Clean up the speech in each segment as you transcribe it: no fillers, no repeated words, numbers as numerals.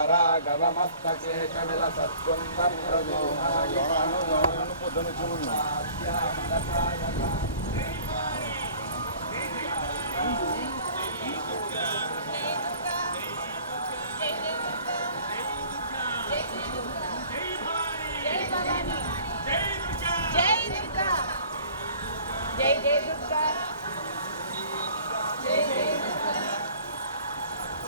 न्यस्तारागवमस्तके कविलसत्कुन्दं जय जय दुर्गा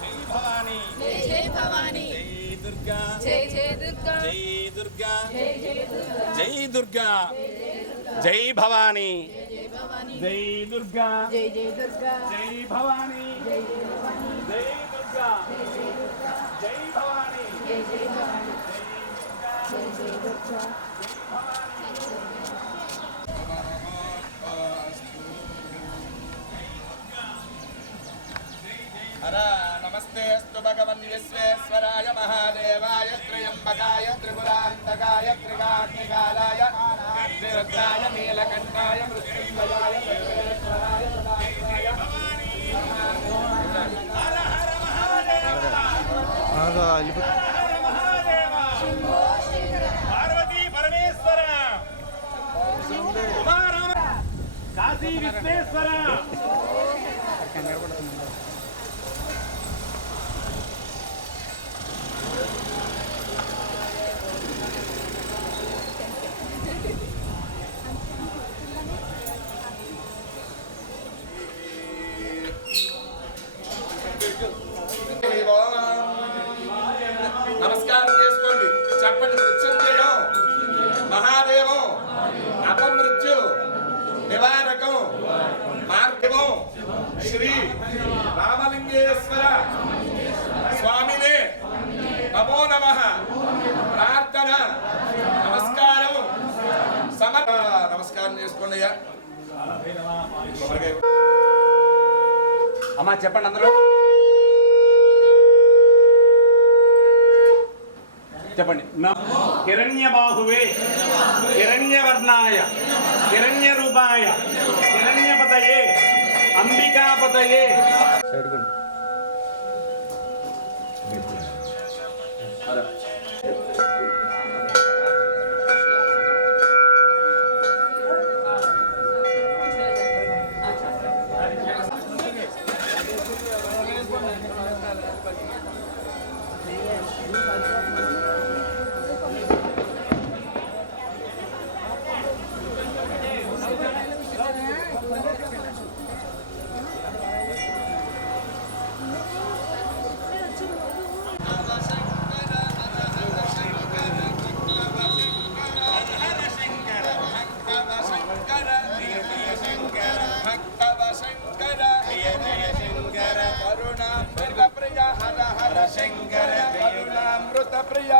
जय भवानी जय भवानी जय दुर्गा जय जय दुर्गा जय दुर्गा जय जय दुर्गा जय दुर्गा जय भवानी जय भवानी जय दुर्गा जय जय दुर्गा जय भवानी जय जय भवानी जय दुर्गा जय भवानी जय जय भवानी जय जय दुर्गा हर नमस्ते अस्तु भगवन् विश्वेश्वराय महादेवाय त्र्यम्बकाय त्रिपुरान्तकाय त्रिकाग्निकालाय त्रिरुद्राय नीलकण्ठाय मृत्युञ्जयाय सर्वेश्वराय सदाशिवाय हर हर महादेव पार्वती परमेश्वर उमाराम काशी विश्वेश्वर నమస్కారం చేసుకోండి చెప్పండి మృత్యుంజయం మహాదేవం అపమృత్యు నివారకం మార్గం శ్రీ రామలింగేశ్వర స్వామినే నమో నమః ప్రార్థన నమస్కారం నమస్కారం చేసుకోండి అయ్యా అమ్మా చెప్పండి అందరూ చెప్పండి హిరణ్యబాహువే హిరణ్యవర్ణాయ హిరణ్యరూపాయ హిరణ్యపతయే అంబికాపతయే శంకర కరుణామృత ప్రియ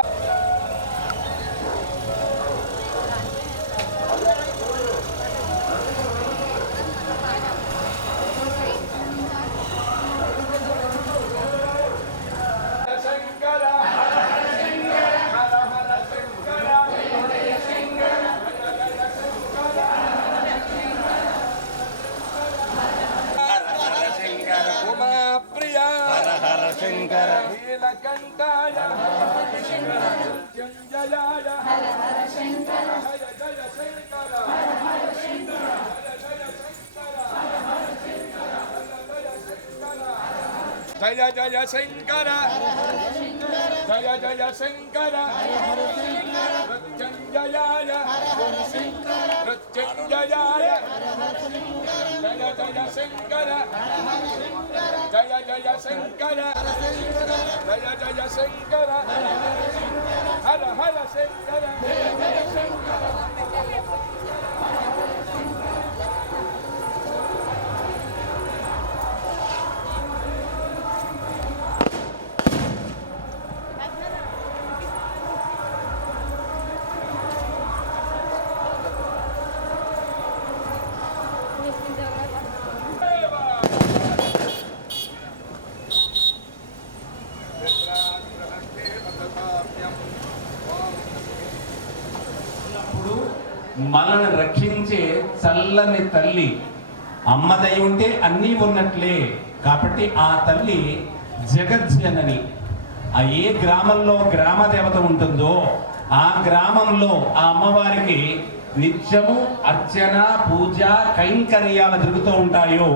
శంకర నీలకంఠాయ మృత్యుంజయాయ హర హర శంకర జయ జయ శంకర హర హర శంకర జయ జయ శంకర జయ జయ శంకర మృత్యుంజయాయ మృత్యుంజయాయ జయ జయ శంకర జయ జయ శంకర జయ జయ శంకర హర హర శంకర మనల్ని రక్షించే చల్లని తల్లి అమ్మదై ఉంటే అన్నీ ఉన్నట్లే. కాబట్టి ఆ తల్లి జగజ్జనని, ఆ ఏ గ్రామంలో గ్రామ దేవత ఉంటుందో ఆ గ్రామంలో ఆ అమ్మవారికి నిత్యము అర్చన పూజ కైంకర్యాలు జరుగుతూ ఉంటాయో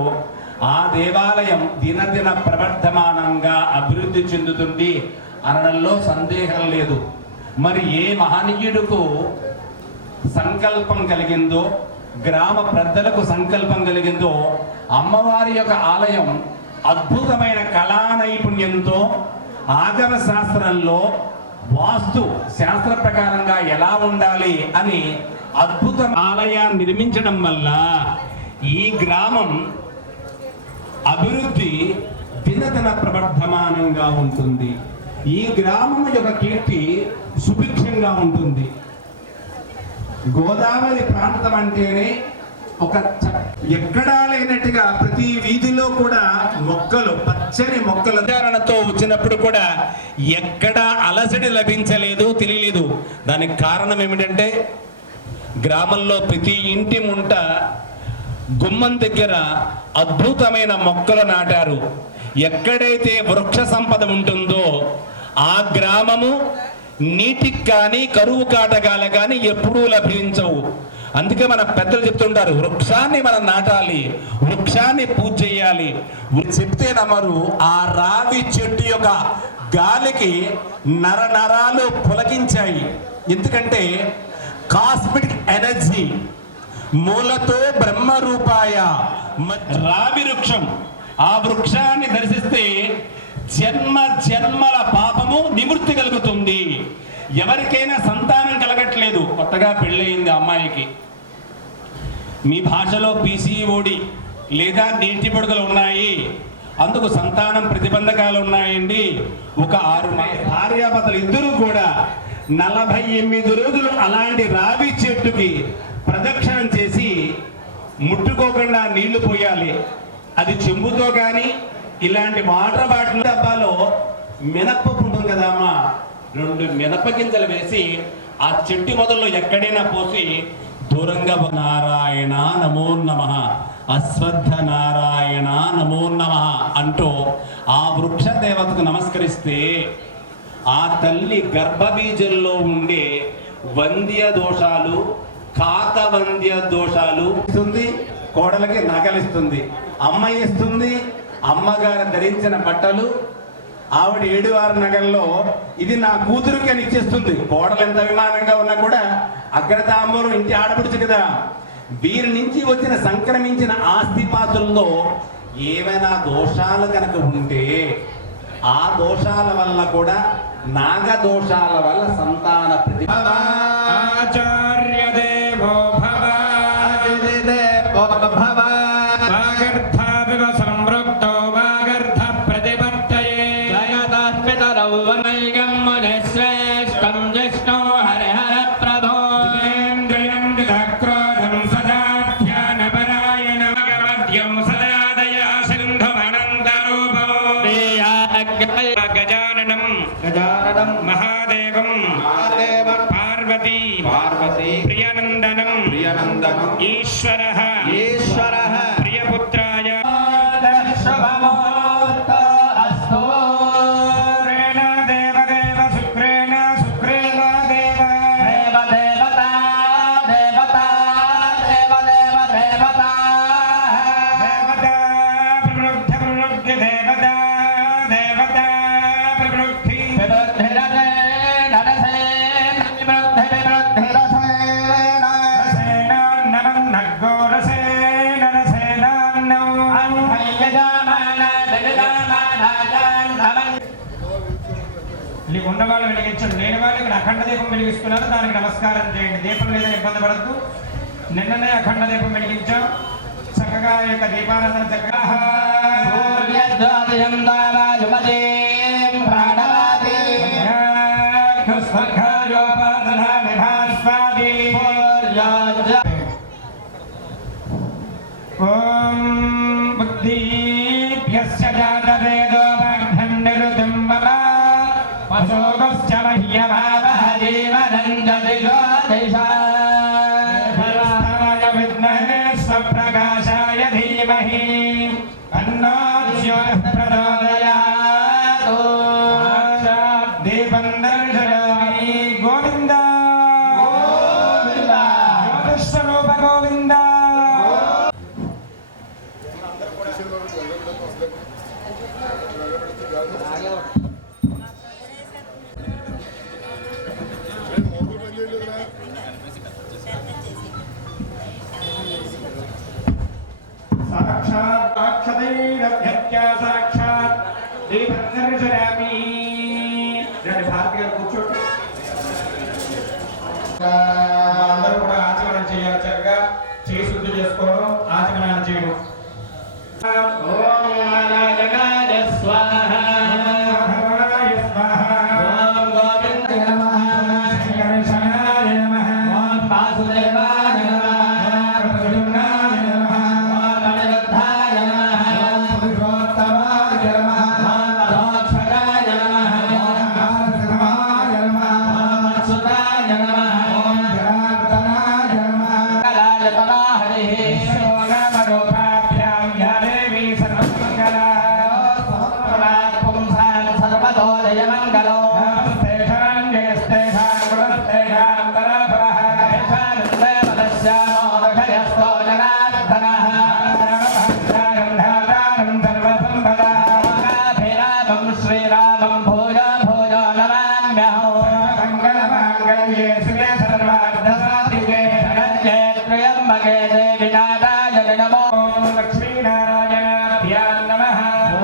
ఆ దేవాలయం దినదిన ప్రవర్ధమానంగా అభివృద్ధి చెందుతుంది అనడంలో సందేహం లేదు. మరి ఏ మహనీయుడుకు సంకల్పం కలిగిందో, గ్రామ పెద్దలకు సంకల్పం కలిగిందో, అమ్మవారి యొక్క ఆలయం అద్భుతమైన కళా నైపుణ్యంతో ఆగమ శాస్త్రంలో వాస్తు శాస్త్ర ప్రకారంగా ఎలా ఉండాలి అని అద్భుత ఆలయాన్ని నిర్మించడం వల్ల ఈ గ్రామం అభివృద్ధి దినదిన ప్రవర్ధమానంగా ఉంటుంది. ఈ గ్రామం యొక్క కీర్తి సుభిక్షంగా ఉంటుంది. గోదావరి ప్రాంతం అంటేనే ఒక ఎక్కడా లేనట్టుగా ప్రతి వీధిలో కూడా మొక్కలు, పచ్చని మొక్కల ధారణతో వచ్చినప్పుడు కూడా ఎక్కడా అలసడి లభించలేదు, తెలియలేదు. దానికి కారణం ఏమిటంటే గ్రామంలో ప్రతి ఇంటి ముంట గుమ్మం దగ్గర అద్భుతమైన మొక్కలు నాటారు. ఎక్కడైతే వృక్ష సంపద ఉంటుందో ఆ గ్రామము నీటికి కానీ కరువు కాటకాలు కానీ ఎప్పుడూ లభించవు. అందుకే మన పెద్దలు చెప్తుంటారు, వృక్షాన్ని మనం నాటాలి, వృక్షాన్ని పూజ చేయాలి. చెప్తే నమ్మరు. ఆ రావి చెట్టు యొక్క గాలికి నరనరాలు పులకించాయి. ఎందుకంటే కాస్మిక్ ఎనర్జీ మూలతో బ్రహ్మ రూపాయ రావి వృక్షం. ఆ వృక్షాన్ని దర్శిస్తే జన్మ జన్మల పాపము నివృత్తి కలుగుతుంది. ఎవరికైనా సంతానం కలగట్లేదు, కొత్తగా పెళ్ళయింది అమ్మాయికి, మీ భాషలో PCOD లేదా నీటి పొడుగులు ఉన్నాయి, అందుకు సంతానం ప్రతిబంధకాలు ఉన్నాయండి. ఒక 6 భార్యాభర్తలు ఇద్దరు కూడా 48 రోజులు అలాంటి రావి చెట్టుకి ప్రదక్షిణం చేసి ముట్టుకోకుండా నీళ్లు పోయాలి. అది చెంబుతో కానీ ఇలాంటి వాటర్ బాటిల్ డబ్బాలో మినప్పప్పు ఉంటుంది కదా అమ్మా, 2 మినప గింజలు వేసి ఆ చెట్టు మొదల్లో ఎక్కడైనా పోసి దూరంగా నారాయణ నమో నమః, అశ్వత్థ నారాయణ నమో నమః అంటూ ఆ వృక్ష దేవతకు నమస్కరిస్తే ఆ తల్లి గర్భబీజంలో ఉండే వంద్య దోషాలు, కాక వంద్య దోషాలు ఇస్తుంది. కోడలకి నగలిస్తుంది, అమ్మాయి ఇస్తుంది. అమ్మగారు ధరించిన బట్టలు ఆవిడ 7 నగల్లో ఇది నా కూతురికి అని ఇచ్చేస్తుంది. కోడలు ఎంత అభిమానంగా ఉన్నా కూడా అగ్రతాంబూలం ఇంటి ఆడపడుచు కదా. వీరి నుంచి వచ్చిన సంక్రమించిన ఆస్తిపాతుల్లో ఏమైనా దోషాలు కనుక ఉంటే ఆ దోషాల వల్ల కూడా నాగ దోషాల వల్ల సంతాన ప్రతిభ ఆచార్య దేవో భవ వాగర్థావివ సంవృక్తో వాగర్థ ప్రతిపత్తయే జగదాత్పితరౌ వనైగం మునిశ్రేష్టం జిష్ణో హరిహర ప్రభో క్రోధం సదా ధ్యానపరాయణ భగవద్యం సదా దయా సింధుమనంతరూపో గజాననం మహాదేవం పార్వతీ ప్రియానందనం ఈశ్వరః ప్రియపుత్రాయ దేవదేవ శుక్రేణ దేవ ఉన్నవాళ్ళు వెలిగించండి, లేని వాళ్ళు ఇక్కడ అఖండ దీపం వెలిగిస్తున్నారు, దానికి నమస్కారం చేయండి. దీపం లేదా ఇబ్బంది పడద్దు. నిన్ననే అఖండ దీపం వెలిగించాం, చక్కగా ఈ యొక్క దీపారాధన చక్కగా ఓం బుద్ధిభ్యస్య జాతవేదో భగ్ధన్నిరుతిం మమ అశోకశ్చ మహ్యమావహ జీవనందదిశోదిశాయ విద్మహే స్వప్రకాశాయ ధీమహి తన్నో జ్యోతిః ప్రచోదయాత్. అందరూ కూడా ఆచమనం చేయాలి. చక్కగా చేయి శుద్ధి చేసుకోవడం, ఆచమనాన్ని చేయడం. ఓం నారాయణాయ స్వాహ, భగవాయ స్వాహ, ఓం గోవిందాయ నమః, శంకరాయ నమః, ఓం వాసుదేవాయ నమః, ఓం ప్రద్యుమ్నాయ నమః, ఓం అనిరుద్ధాయ నమః, ఓం పురుషోత్తమాయ నమః, ఓం అక్షరాయ నమః, ఓం నరసింహాయ నమః, ఓం అచ్యుతాయ నమః, ఓం జనార్దనాయ నమః, కళాయతనాహరి శోగమరూపాభ్యాం యా దేవీ సర్వమంగళా సమప్రభాత్ పుంసాన్ సర్వతో జయమంగళో నమస్తేషాం జయస్తేషాం గుణస్తేషాం పరాపరః ఏషానందే వదస్యామోదఘయస్తో జనార్దనః ధాతారం సర్వసంపదా రామం శ్రీరామం భూజో భూజో నమామ్యహం మంగళమాంగళ్యే శివే సర్వార్థసాధికే శరణ్యే త్ర్యంబకే దేవి నారాయణ నమో లక్ష్మీనారాయణాభ్యాం నమః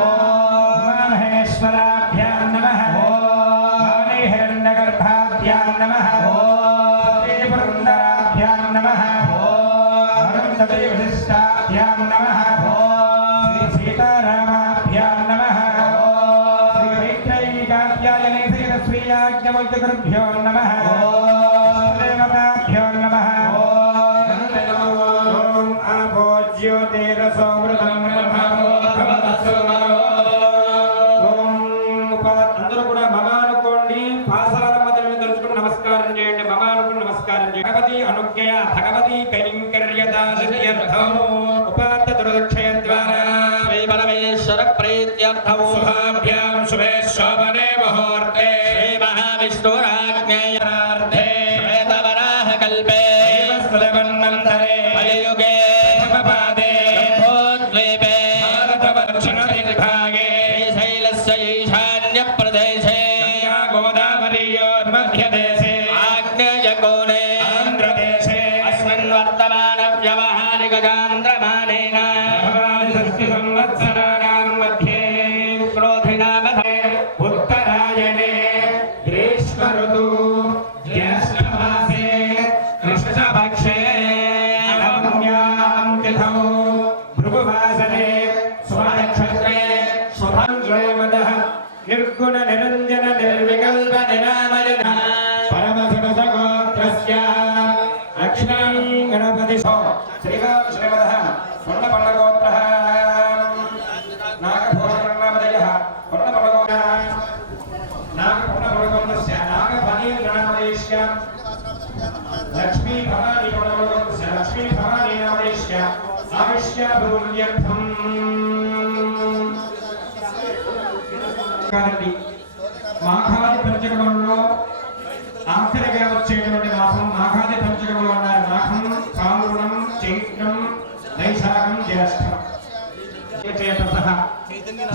ఓం మహేశ్వరాభ్యాం నమః ఓం హిరణ్యగర్భాభ్యాం నమః ఓం పురందరాభ్యాం నమః ఓం అరుంధతి విశిష్టాభ్యాం నమః ఓం శ్రీ సీతారామాభ్యాం నమః ఓం శ్రీ వైత్రైకాభ్యాయనే శ్రీరస్వీయాజ్ఞవల్క్యగురుభ్యో నమః ఓం దేవతాభ్యో నమః ఓం ఆపో జ్యోతిరసోమృతం భవతస్సు ఓం అందరూ కూడా మమ అనుకోండి. పాసరాల మధ్యలో తలుచుకుని నమస్కారం చేయండి. మమ అనుకుని నమస్కారం చేయండి. భగవతి అనుజ్ఞయ భగవతి కైంకర్యతా సిద్ధ్యర్థం ఉపాత్త దుర్దక్షయ ద్వారా శ్రీ పరమేశ్వర ప్రీత్యర్థం శుభాభ్యాం శుభే శోభనే ముహూర్తే శ్రీ మహావిష్ణురాజ్ఞయార్థే శ్వేతవరాహ కల్పే శ్రీవత్సలవన్మంతరే కలియుగే ప్రథమపాదే లంబోద్వీపే భారతవర్షణదిగ్భాగే శ్రీశైలస్య ఈశాన్య ప్రదేశే గోదావరీయోర్మధ్యదేశే ఆగ్నేయకోణే ఆంధ్రదేశే అస్మిన్ వర్తమాన వ్యవహారికగాంధ్రమానేన భవాని సంవత్సరాణాం మధ్యే క్రోధినామధే ఉత్తరాయణే గ్రీష్మ ఋతు జ్యేష్ఠమాసే కృష్ణపక్షే నవమ్యాం తిథౌ భృగువాసరే శుభనక్షత్రే శుభం శ్రేమదః నిర్గుణ నిరంజన నిర్వికల్ప నిరామయన పరమశివసగోత్రస్య లక్ష్మీ గణపతి శ్రీమదః స్వర్ణపల్లగోత్రః నాగభూషణనామధేయః స్వర్ణపల్లగోత్రః నాగపూర్ణపల్లగోత్రస్య నాగఫణీగణామధేయస్య లక్ష్మీ భవానీ పల్లగోత్రస్య లక్ష్మీ భవానీ నామధేయస్య ఆవిష్యాభూర్యర్థం మాఘాది పంచకములలో ఆఖరిగా వచ్చేటువంటి మాసం మాఘాది పంచకములు అన్నారు. మాఘం, పాల్గొనం, చైత్రం, వైశాఖం, జ్యేష్ఠం.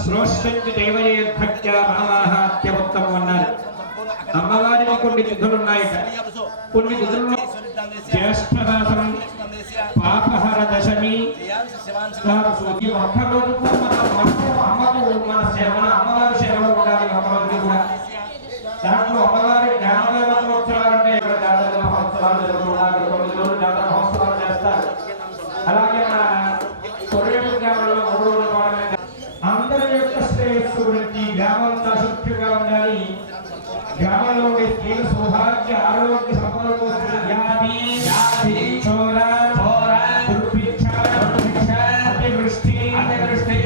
శ్రోష్ఠంతి దైవయేద్భక్త్యా మహామాహాత్యముత్తమం అన్నారు. అమ్మవారికి కొన్ని తిథులున్నాయట. కొన్ని తిథుల్లో జ్యేష్ఠమాసం, పాపహర దశమి, ఈ ఒక్క రోజుకు అమ్మవారి సేవలో ఉండాలి. ఒక్కరోజు కూడా దాంట్లో అమ్మవారి జ్ఞానోత్సవాలు అంటే ఇక్కడ జాతర మహోత్సవాలు జరుగుతున్నారు. 9 రోజులు జాతర మహోత్సవాలు చేస్తారు. అలాగే మన కొరేడు గ్రామంలో 3 రోజుల పాటు అందరి యొక్క శ్రేయస్సు గురించి గ్రామంతా సుఖ్యంగా ఉండాలి. గ్రామంలో ఉండే స్త్రీల సౌభాగ్య ఆరోగ్య సంపదలతో వ్యాధి చోర దుర్భిక్ష అతివృష్టి అనావృష్టి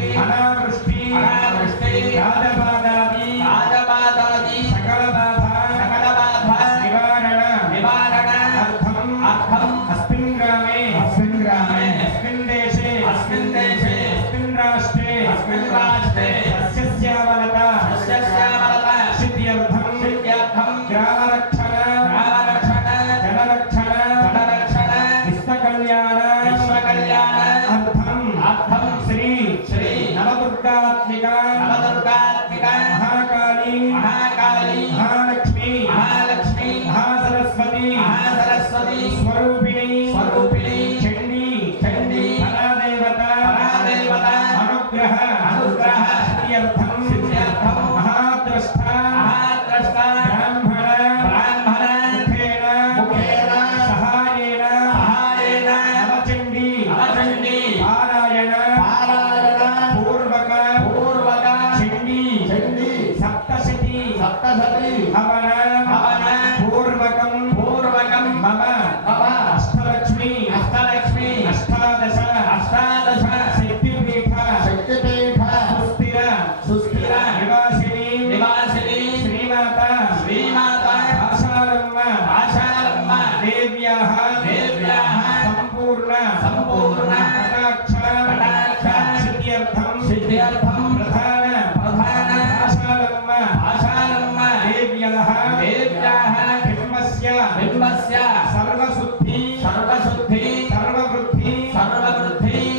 బింబస్య సర్వశుద్ధి సర్వవృద్ధి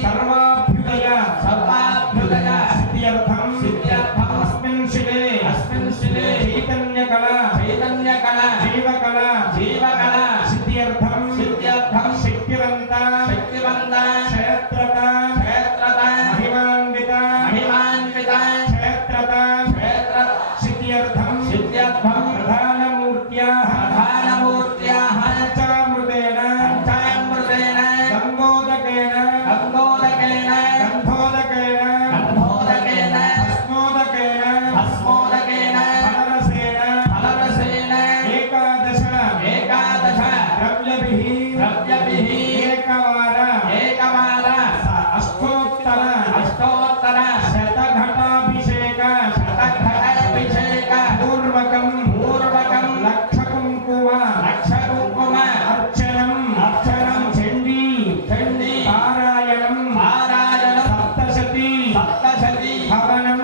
సర్వాభ్యుదయ సిద్ధ్యర్థం అస్మిన్ శిలే చైతన్యకళ జీవకళ సిద్ధ్యర్థం శక్తివంత క్షేత్రత మహిమాన్విత క్షేత్రత సిద్ధ్యర్థం ప్రధానమూర్త్యాః పంచామృతేన గంగోదకేన భస్మోదకేన ఫలరసేన ఏకాదశ ద్రవ్యభిః ఏకవార అష్టోత్తర శతఘటాభిషేక పూర్వకం లక్ష కుంకుమ అర్చనం చండీ పారాయణం సప్తశతి హవనం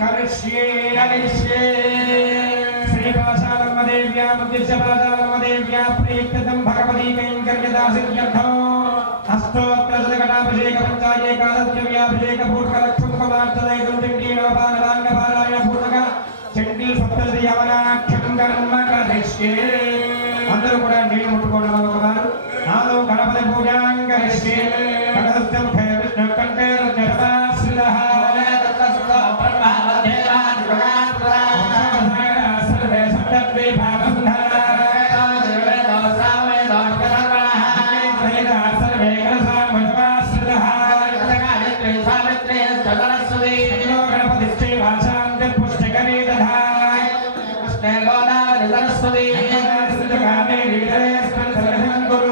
కరిష్యే శ్రీపాశాలమ్మదేవ్యా ఉద్దేశ్యపాశాలమ్మదేవ్యా ప్రయుక్తం భగవతీ కైంకర్యదాసిత్యర్థో అష్టోత్తరశతఘటాభిషేక పంచాయేకాదశవ్యాభిషేక పూర్వకలక్షుకుమార్చదైతం చండీలోపానరాంగపారాయణ పూర్వక చండీ సప్తశతి హవనాఖ్యం కర్మ కరిష్యే. అందరూ కూడా నీళ్లు ముట్టుకోవడం ఒకవారు నాదో గణపతి పూజాంగరిష్యే. కటస్థం ఖయ విష్ణు కంఠే జడమాశ్రితః సర్వే సప్తద్వే భావంధర సర్వే కలసామజమాశ్రితః గణపతిశ్చే భాషాంత పుష్టికరే దధాయ్ సరస్వతి గురు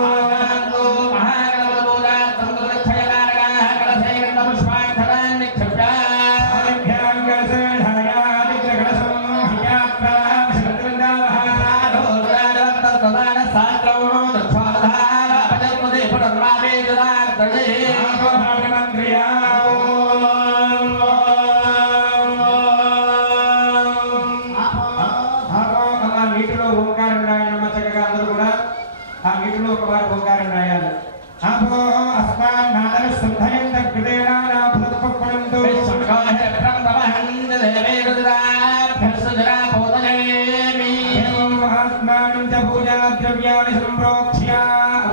నీటిలో ఓంకారం రాయడం చక్కగా అందరూ కూడా ఆ నీటిలో ఒకవారు ఓంకారం రాయాలి. ఆపో అస్మాన్ నాదన శుద్ధయంత కృతేనా పదపక్కంతో ఆత్మానం చ పూజా ద్రవ్యాన్ని సంప్రోక్ష్య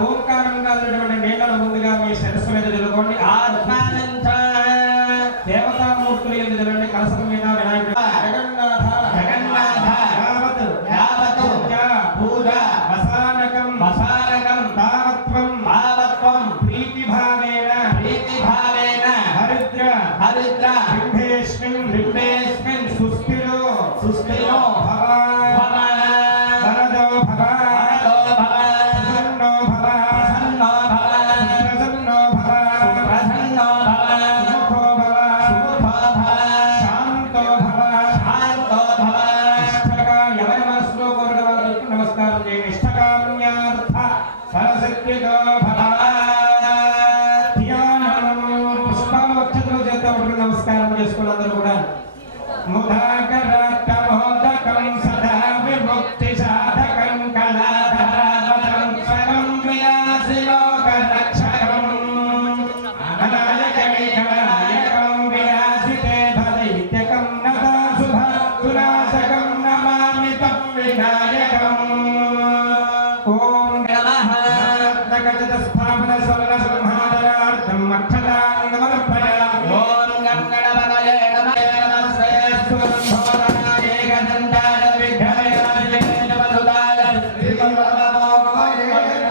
ఓంకారం కాల్చినటువంటి నీళ్ళను ముందుగా మీ శిరస్సు మీద చదువుకోండి. ఆత్మానం చ దేవతామూర్తులు ఎందుకు చదవండి. కలసం మీద వినాయకుడు పూజ వసానకం భావత్వం ప్రీతిభావేన హరిద్ర బింబేస్మిన్ సుస్థిరో భవ వరదో భవ ప్రసన్నో భవ సుముఖో భవ శాంతో భవ ఇష్టకాయ ఎవరి మనసులో కోరిన వాళ్ళకు నమస్కారం చేయండి. ఇష్టకామ్యార్థ సరసత్యతో భవ ధ్యానం పుష్పాలు అక్షతలు చేత ఒకరికి నమస్కారం చేసుకుని అందరూ కూడా ముదాకరమోదకం సదా విముక్తి సాధకం కళాధారం స్వరం విలాసి లోక రక్షకం అనాయకం విలాసితే భదైత్యకం నదా శుభ దురాశకం నమామి తం వినాయకం. ఓం నమః రత్నగజత స్థాపన సవన సంహారార్థం అక్షతాన్ సమర్పయామి. ఓం గం గణపతయే నమః నమస్తే ధోరణాయ గంధార విఘ్నయాయ నమః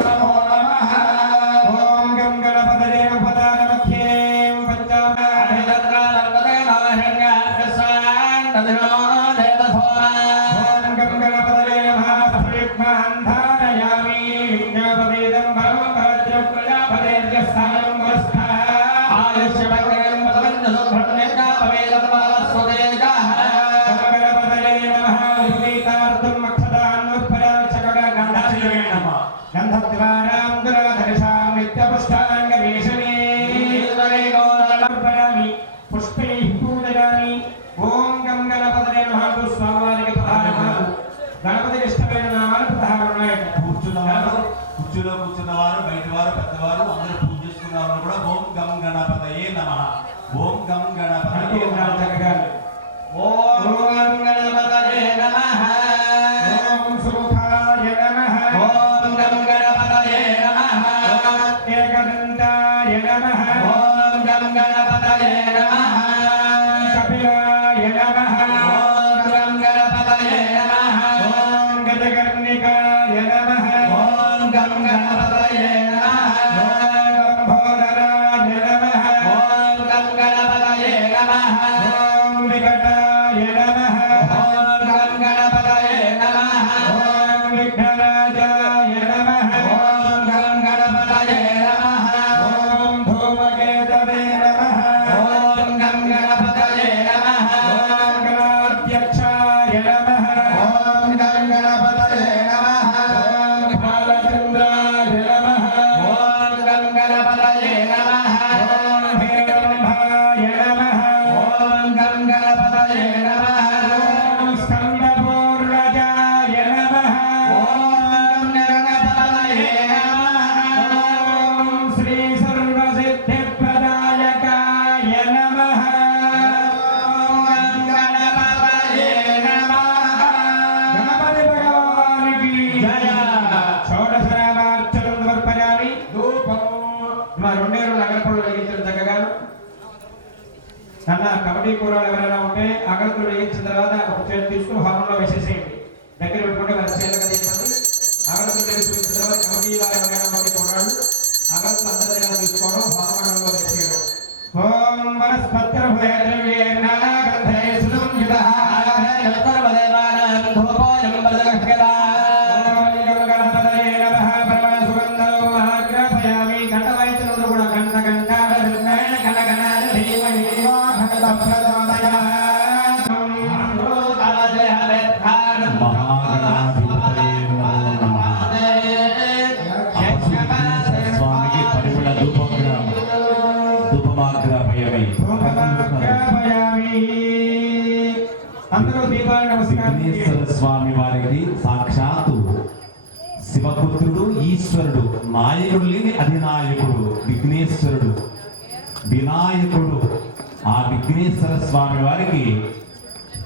నమో నమః. ఓం గం గణపతయే ఉపదాన మధ్యే ఓం గం గణపతయే నమః ప్రయుక్మాన్ ధారయామి. విజ్ఞాపవేదం పరమం భద్ర ప్రజాపతేర్య స్థానం వస్థా ఆయుష్యవక్రం పదవంత సుబ్రహ్మణ్యకాపవేదం పరమస్వదేజః. గణపతయే నమః విపరీతార్థం అక్షతాన్ ఉపయామి. చక్కగా గంధాశ్రయం నమః గంధద్వారాం దురాధరిషాం నిత్యపుష్టాంగవేషణే ఉపయామి పుష్పైః పూజయామి. ఓం గం గణపతయే నమః. స్వామివారికి 16 నామాలు గణపతికి ఇష్టమైన నామాలు 16 కుర్చీలో కూర్చున్నవారు, బయట వారు, పెద్దవారు అందరూ పూజ చేసుకున్నవారు కూడా ఓం గం గణపతయే నమః. ఓం గం గణపతయే నమః. ఓం గణపతయే నమః. ఓం సుముఖాయ నమః. ఓం గం గణపతయే నమః. ఏకదంతాయ నమః. ఓం గం గణపతయే నమః. కపిలాయ నమః. ఓం గం గణపతయే నమః. ఓం గజకర్ణికాయ నమః. ఓం గం గణపతయే నమః. ఓం లంబోదరాయ నమః. ఓం గం గణపతయే నమః. ఓం వికటాయ నమః. ఓం గం గణపతయే నమః. ఓం విఘ్నరాజాయ నమః. ఓం గం గణపతయే నమః. ఓం ధూమకేతవే నమః. ఓం గం గణపతయే నమః. ఓం గణాధ్యక్షాయ నమః. ఓం గం గణపతయే నమః. ఓం బాలచంద్రాయ నమః. ఓం గం గణపతయే నమః. ఓం హిరణ్యాయ నమః. ఓం గం గణపతయే నమః. ఓం స్కందపూర్వజాయ నమః. ఓం గం గణపతయే నమః. ఓం శ్రీ సర్వసిద్ధిప్రదాయకాయ నమః. ఓం గణపతయే నమః. గణపతి భగవానికి జయ. షోడశనామార్చనం సమర్పయామి. ధూపం మా రెండేరు నగరపులు వెలిగించిన చక్కగాను నన్న కబడ్డీ కూరలు ఎవరైనా ఉంటే అగరత్తులు వేయించిన తర్వాత ఒక చేతి తీసుకుని హారంలో వేసేసేయండి. దగ్గర పెట్టుకుంటే వారి చేతులుగా తీసుకోండి. అగరత్తులు వేసిన తర్వాత కబడ్డీ ఎవరైనా ఉంటే కూరలు అగరత్తులు అందరి దగ్గర తీసుకోవడం హారంలో వేసేయడం. ఓం మహాగణాధిపతయే నమో నమః. స్వామికి పరిమళ ధూపమాగ్రహయామి. అందరూ దీపాలు నమస్కారం విఘ్నేశ్వర స్వామి వారికి సాక్షాత్తు శివపుత్రుడు, ఈశ్వరుడు, నాయకుడు లేని అధినాయకుడు విఘ్నేశ్వరుడు, వినాయకుడు. ఆ విఘ్నేశ్వర స్వామి వారికి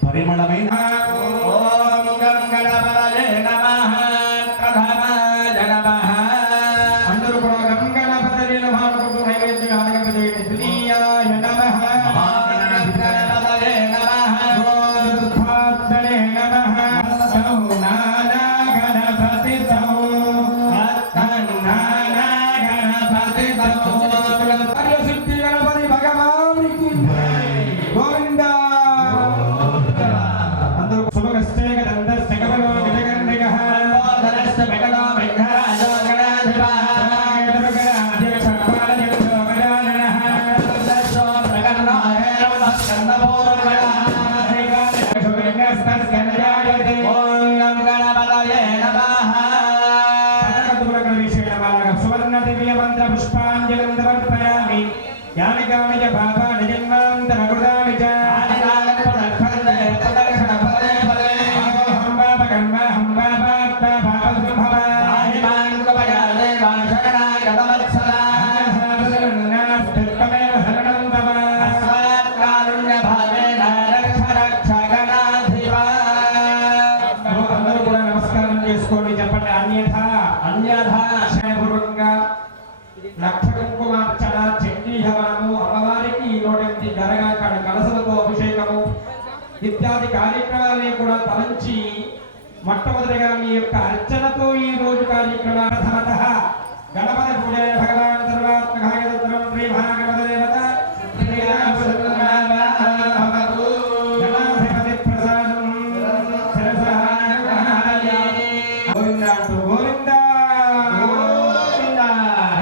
పరిమళమైన ఓం గం గణపతయే నమః. ప్రథమాయ నమః. అందరూ కూడా గం గణపతయే నమః అనుకుంటూ నైవేద్యం ఆరగింపజేయండి. ద్వితీయాయ నమః. గణపతయే నమః. చతుర్థాత్మనే నమః. నానా గణపతితో నానా గణపతితో కార్యసిద్ధి గణపతి భగవానికి గోవిందా. అందరూ శుభకస్తేక దంతస్తకవలో గజగర్ణికః లంబోదరస్య వికటో విఘ్నరాజో గణాధిపః అధ్యక్షపాలయంతో గజాననః దశో ప్రకర్ణో హేరవః స్కందపూర్వజః శ్రీకాళహస్తస్కన్యాయతే. ఓం గం గణపతయే నమః. సువర్ణ దివ్య మంత్ర పుష్పాంజలిం సమర్పయామి. యాని కాని చ పాపాని జన్మాంతరకృతాని చ అందరూ కూడా నమస్కారం చేసుకోండి. చెప్పండి. అన్యథా పూర్వకంగా లక్ష కుంకుమార్చన, చండీ హవనము, అమ్మవారికి 108 గరగాకాడి కలసలతో అభిషేకము ఇత్యాది కార్యక్రమాలని కూడా తలంచి మొట్టమొదటిగా మీ యొక్క అర్చనతో ఈ రోజు కార్యక్రమార్థమతః గణపతి పూజయ భగవాన్ సర్వాత్మకాయ తత్రం శ్రీ మహాగణపతి దేవత గణాధిపతి ప్రసాదం గోవిందా అంటూ గోవిందా.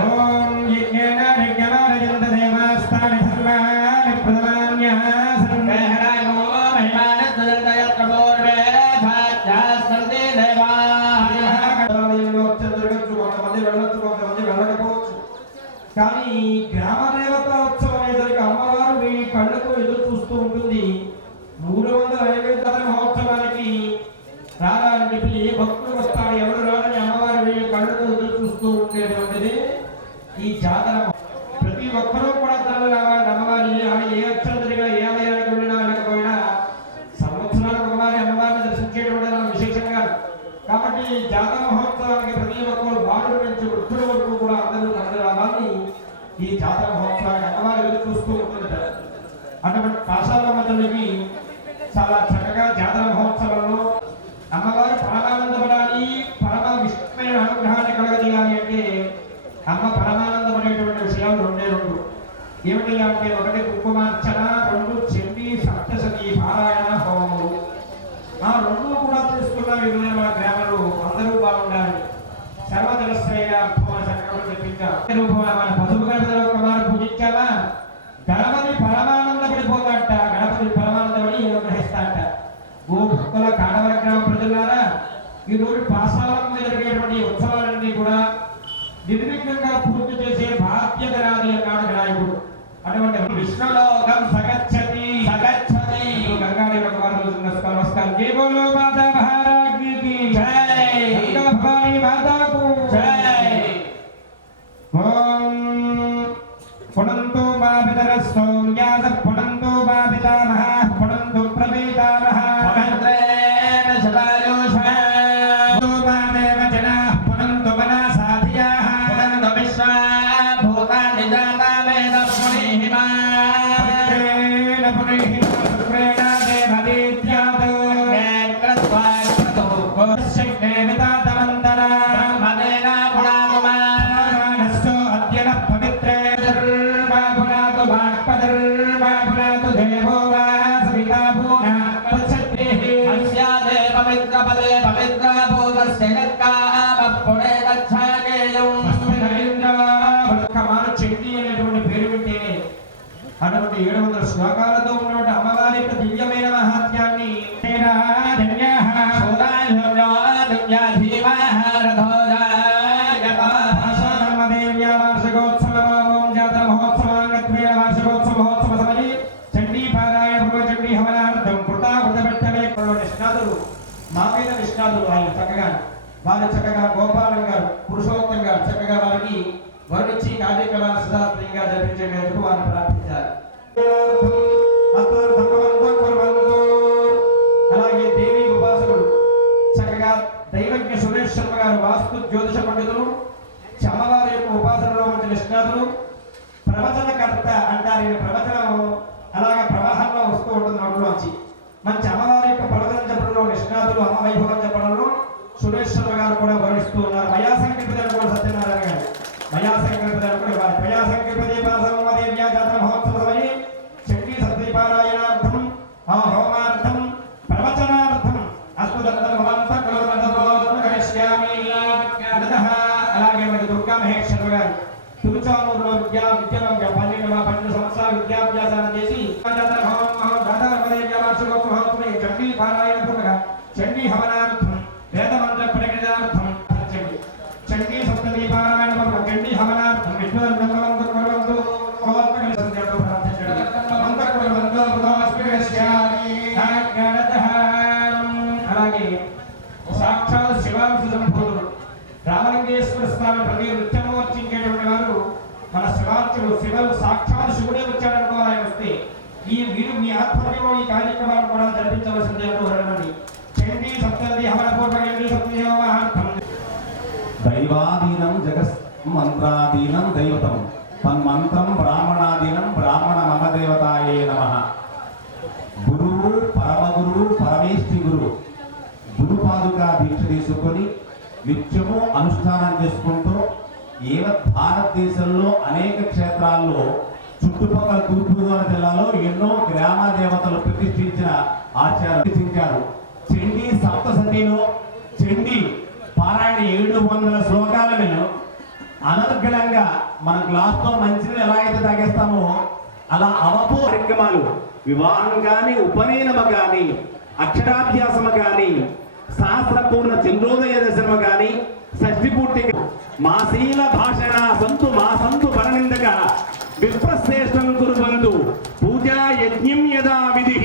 ఓం యజ్ఞేన యజ్ఞమానయంత దేవాస్తాని ధర్మాని ప్రధాన్యః సందేహరాయో మహిమానస్సంతయత్ర పూర్వే భాత్యాస్తంతి దేవాః. చంద్రుడు కొంతమంది వెళ్ళొచ్చు, కొంతమంది వెళ్ళకపోవచ్చు. వృద్ధుల వరకు కూడా అందరూ తరలి రావాలని ఈ జాతర మహోత్సవాన్ని అమ్మవారు ఎదురు చూస్తూ ఉంటుందట. అటువంటి పాఠశాల మండలికి చాలా చక్కగా జాతర మహోత్సవంలో అమ్మవారు పరమానందపడాలి, పరమ విష్ణుమైన అనుగ్రహాన్ని కలగజేయాలి అంటే అమ్మ పరమానందపడేటువంటి విషయాలు రెండే రెండు. ఏమిటి అంటే ఒకటి కుంకుమార్చన, రెండు చండీ సప్తశతీ పారాయణ హోమములు. ఆ రెండు కూడా చేసుకున్న వీరులే మన గ్రామంలో అందరూ బాగుండాలి. సర్వజనశ్రేయార్థం చక్కగా చెప్పించారు. మన పసుపు గణపతి యొక్క వారు పూజించాలా, గణపతి పరమానందపడిపోతాట. గణపతి పరమానందపడి గ్రహిస్తాట. ఓ భక్తుల కాడవర గ్రామ ప్రజలారా, ఈ రోజు పాఠశాల మీద జరిగేటువంటి ఉత్సవాలన్నీ కూడా నిర్విఘ్నంగా పూర్తి చేసే బాధ్యత నాది అన్నాడు వినాయకుడు. అటువంటి విష్ణులోకం సగచ్చతి సగచ్చతి గంగాదేవి యొక్క వారు నమస్కారం. జై బోలో మాతా మహారాజ్ఞికి జై, గంగా భవాని మాతాకు జై. ఓం పునంతో మా పితరః సౌమ్యాస, పునంతో మా పితామహః, పునంతో ప్రపితామహः, పునంత్రేణ శతాయుషః, మా దేవ జనాః, పునంతో మనసాధియాః, పునంతో విశ్వా భూతాని జాతా వేద పునీహిమా, పుత్రేణ పునీహిమా శుక్రేణ దేవదీత్యాత్ నేత్రస్వాక్షతో గోశక్నే వితాతమంతరా బ్రహ్మణేన పునాతుమా నస్సో అద్యన పవిత్రే పునాతు పునాతు దేవో వా సవితా భూనా పశ్యత్తిః అస్యాదే పవిత్ర పదే పవిత్ర భూతస్య యత్కామ పుణే గచ్ఛాగేయం అస్మిన్నేంద్ర వృక్కమాన చండీ అనేటువంటి పేరు వింటేనే అటువంటి 700 శ్లోకాలతో ఉన్నటువంటి అమ్మవారి యొక్క దివ్యమైన మహాత్యాన్ని నిష్ణాతులు ఆయన చక్కగా వారు చక్కగా గోపాలం గారు, పురుషోత్తం గారు చక్కగా వారికి వర్ణించి కార్యక్రమాన్ని సిద్ధాంతంగా జరిపించేందుకు వారిని ప్రార్థించారు. అలాగే దేవి ఉపాసకుడు చక్కగా దైవజ్ఞ సురేష్ శర్మ గారు వాస్తు జ్యోతిష పండితులు, అమ్మవారి యొక్క ఉపాసనలో మంచి నిష్ణాతులు, ప్రవచనకర్త అంటారు. ఈయన ప్రవచనం అలాగే ప్రవాహంలో వస్తూ ఉంటుంది నోట్లోంచి. మంచి అమ్మవారి యొక్క ప్రవచనం చెప్పడంలో నిష్ణాతులు, అమ్మ వైభవం చెప్పడంలో సురేష్ శర్మ గారు కూడా వర్ణిస్తూ ఉన్నారు. మయా సంకల్పితారు కూడా సత్యనారాయణ గారు మయా సంకల్పితారు కూడా వారి మయా సంకల్పదే పాసమదేవ్యా జాతర మహోత్సవ సమయే చండీ సత్యపారాయణార్థం హోమార్థం ప్రవచనార్థం అలాగే మరి దుర్గా మహేశ్వర గారు తిరుచానూరులో విద్యను 12 సంవత్సరాలు విద్యాభ్యాసాన్ని చేసి చండీ పారాయణ చండీ హవనార్థం వేదమంత్ర ప్రకటనార్థం చండీ సప్తదీ పారాయణ చండీ హవనార్థం అలాగే సాక్షాత్ శివాంశ సంభూతుడు రామలింగేశ్వర స్వామి ప్రతి నృత్యము వర్తించేటువంటి వారు మన శివార్చుడు. శివుడు సాక్షాత్ శివుడే వచ్చాడనుకో ఆయన వస్తే ఈ మీరు మీ ఆధ్వర్యంలో ఈ కార్యక్రమాలు కూడా జరిపించవలసిందే అనుకోరండి. చండీ సప్తదీ హవన పూర్వ చండీ సప్తదీ హవనార్థం దైవాధీనం జగన్మంత్రాధీనం దైవతం తన్మంత్రం బ్రాహ్మణాధీనం బ్రాహ్మణ మమ దేవతాయే నమః. గురువు పరమగురు పరమేష్ఠి గురు గురుపాదుగా దీక్ష తీసుకొని నిత్యము అనుష్ఠానం చేసుకుంటూ భారతదేశంలో అనేక క్షేత్రాల్లో చుట్టుపక్కల తూర్పుగోదావరి జిల్లాలో ఎన్నో గ్రామ దేవతలు ప్రతిష్ఠించిన ఆచార్యారు. చండీ సప్తశతిలో చండీ పారాయణ 700 శ్లోకాలను అనర్గళంగా మన గ్లాస్తో మంచిని ఎలా అయితే తాగేస్తామో అలా అవపో కార్యక్రమాలు వివాహం కానీ, ఉపనయనము కానీ, అక్షరాభ్యాసము కానీ, శాస్త్రపూర్ణ చంద్రోదయ దర్శనము కానీ, షష్ఠి పూర్తి మాశీల భాషణ సంతు మా సంతు పరనిందక విప్రశ్రేష్టం కుర్వంతు పూజా యజ్ఞం యదా విధి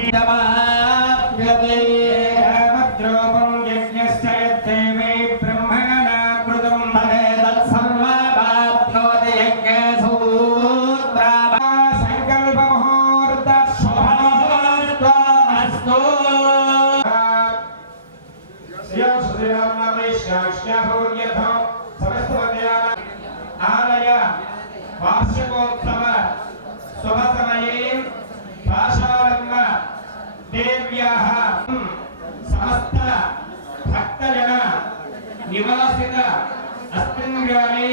ఆవాహయామి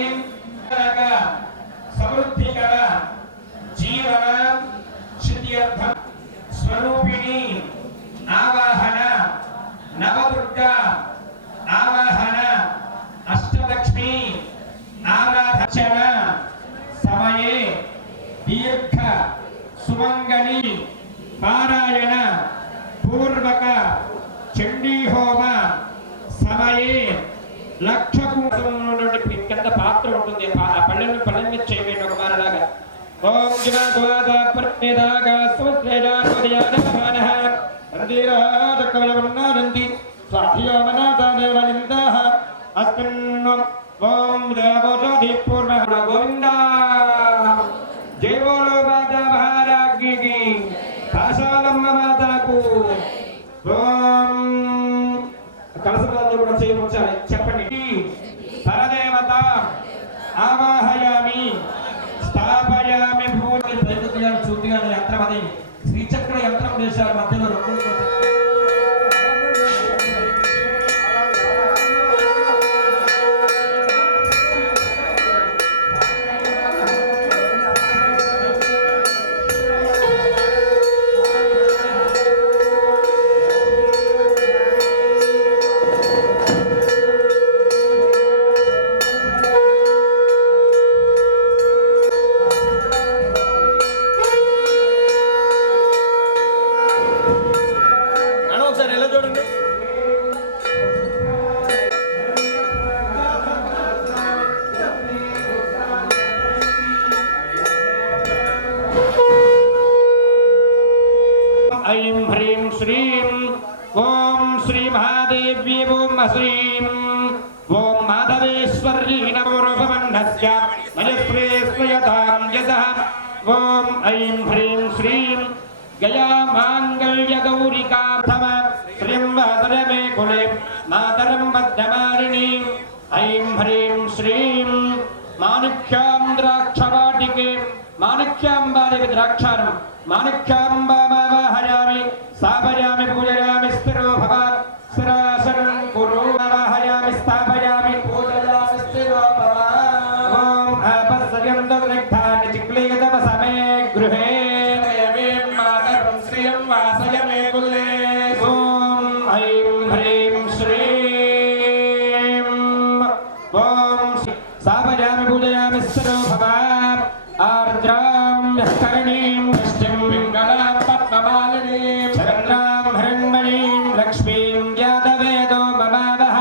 సమృద్ధికర జీవన సిద్ధ్యర్థం స్వరూపిణి ఆవాహన నవదుర్గా ఆవాహన అష్టలక్ష్మి ఆరాధన సమయే దీర్ఘ సుమంగళి పారాయణ పూర్వక చండీ హోమ సమయే లక్షకు కింద పాత్ర ఉంటుంది ఆ పళ్ళను పళ్ళ మీద చేయబడి ఒక మారలాగా ఓం జివాద్వాద ప్రజ్ఞేదాగా సుశ్రేయానోదయానః నందిరాజకవలవన్నానంది స్వాధ్యోమనాథదేవనిందాః అస్మిన్ ఓం దేవోజాధి పూర్వః గోవిందా జై బోలో మాతా మహారాజ్ఞికి కాశాలమ్మ మాతాకు ఓం కలసపాత్ర కూడా చేయవచ్చాలి చెప్పండి పరదేవత ఆవాహయామి స్థాపయామి భూమి ప్రయత్నించాలి చూద్దిగా యంత్రం అది శ్రీచక్ర యంత్రం వేశారు మధ్యలో రెండు ఐం హ్రీం శ్రీం ఓం శ్రీ మహాదేవ్యై ఓం శ్రీం ఓం మాధవేశ్వర్యై నమో రూపమన్నస్య మయస్ప్రేస్వయతాం యతః ఓం ఐం హ్రీం శ్రీం గయా మాంగళ్య గౌరికార్థమ శ్రీం వాదరమే కులే మాతరం బద్ధమాలిని ఐం హ్రీం శ్రీం మాణిక్యాం ద్రాక్షవాటికే మాణిక్యాంబాదేవి ద్రాక్షారం మాణిక్యాంబామావాహయామి స్థాపయామి పూజయామి స్థిరో భవ స్థిరాసనం కురు ఆవాహయామి స్థాపయామి పూజయామి స్థిరో భవ ఓం ఆపస్సర్యందగ్ధాని చిక్లీయతమ సమే గృహే దేవీం మాతరం శ్రియం వాసయమే కులే ఓం ఐం హ్రీం శ్రీం ఓం స్థాపయామి పూజయామి స్థిరో భవ ఆర్ద్రాం కరణీం పుష్టిం పింగళాం పద్మమాలినీం చంద్రాం హిరణ్మయీం లక్ష్మీం యాదవేదో మమావహ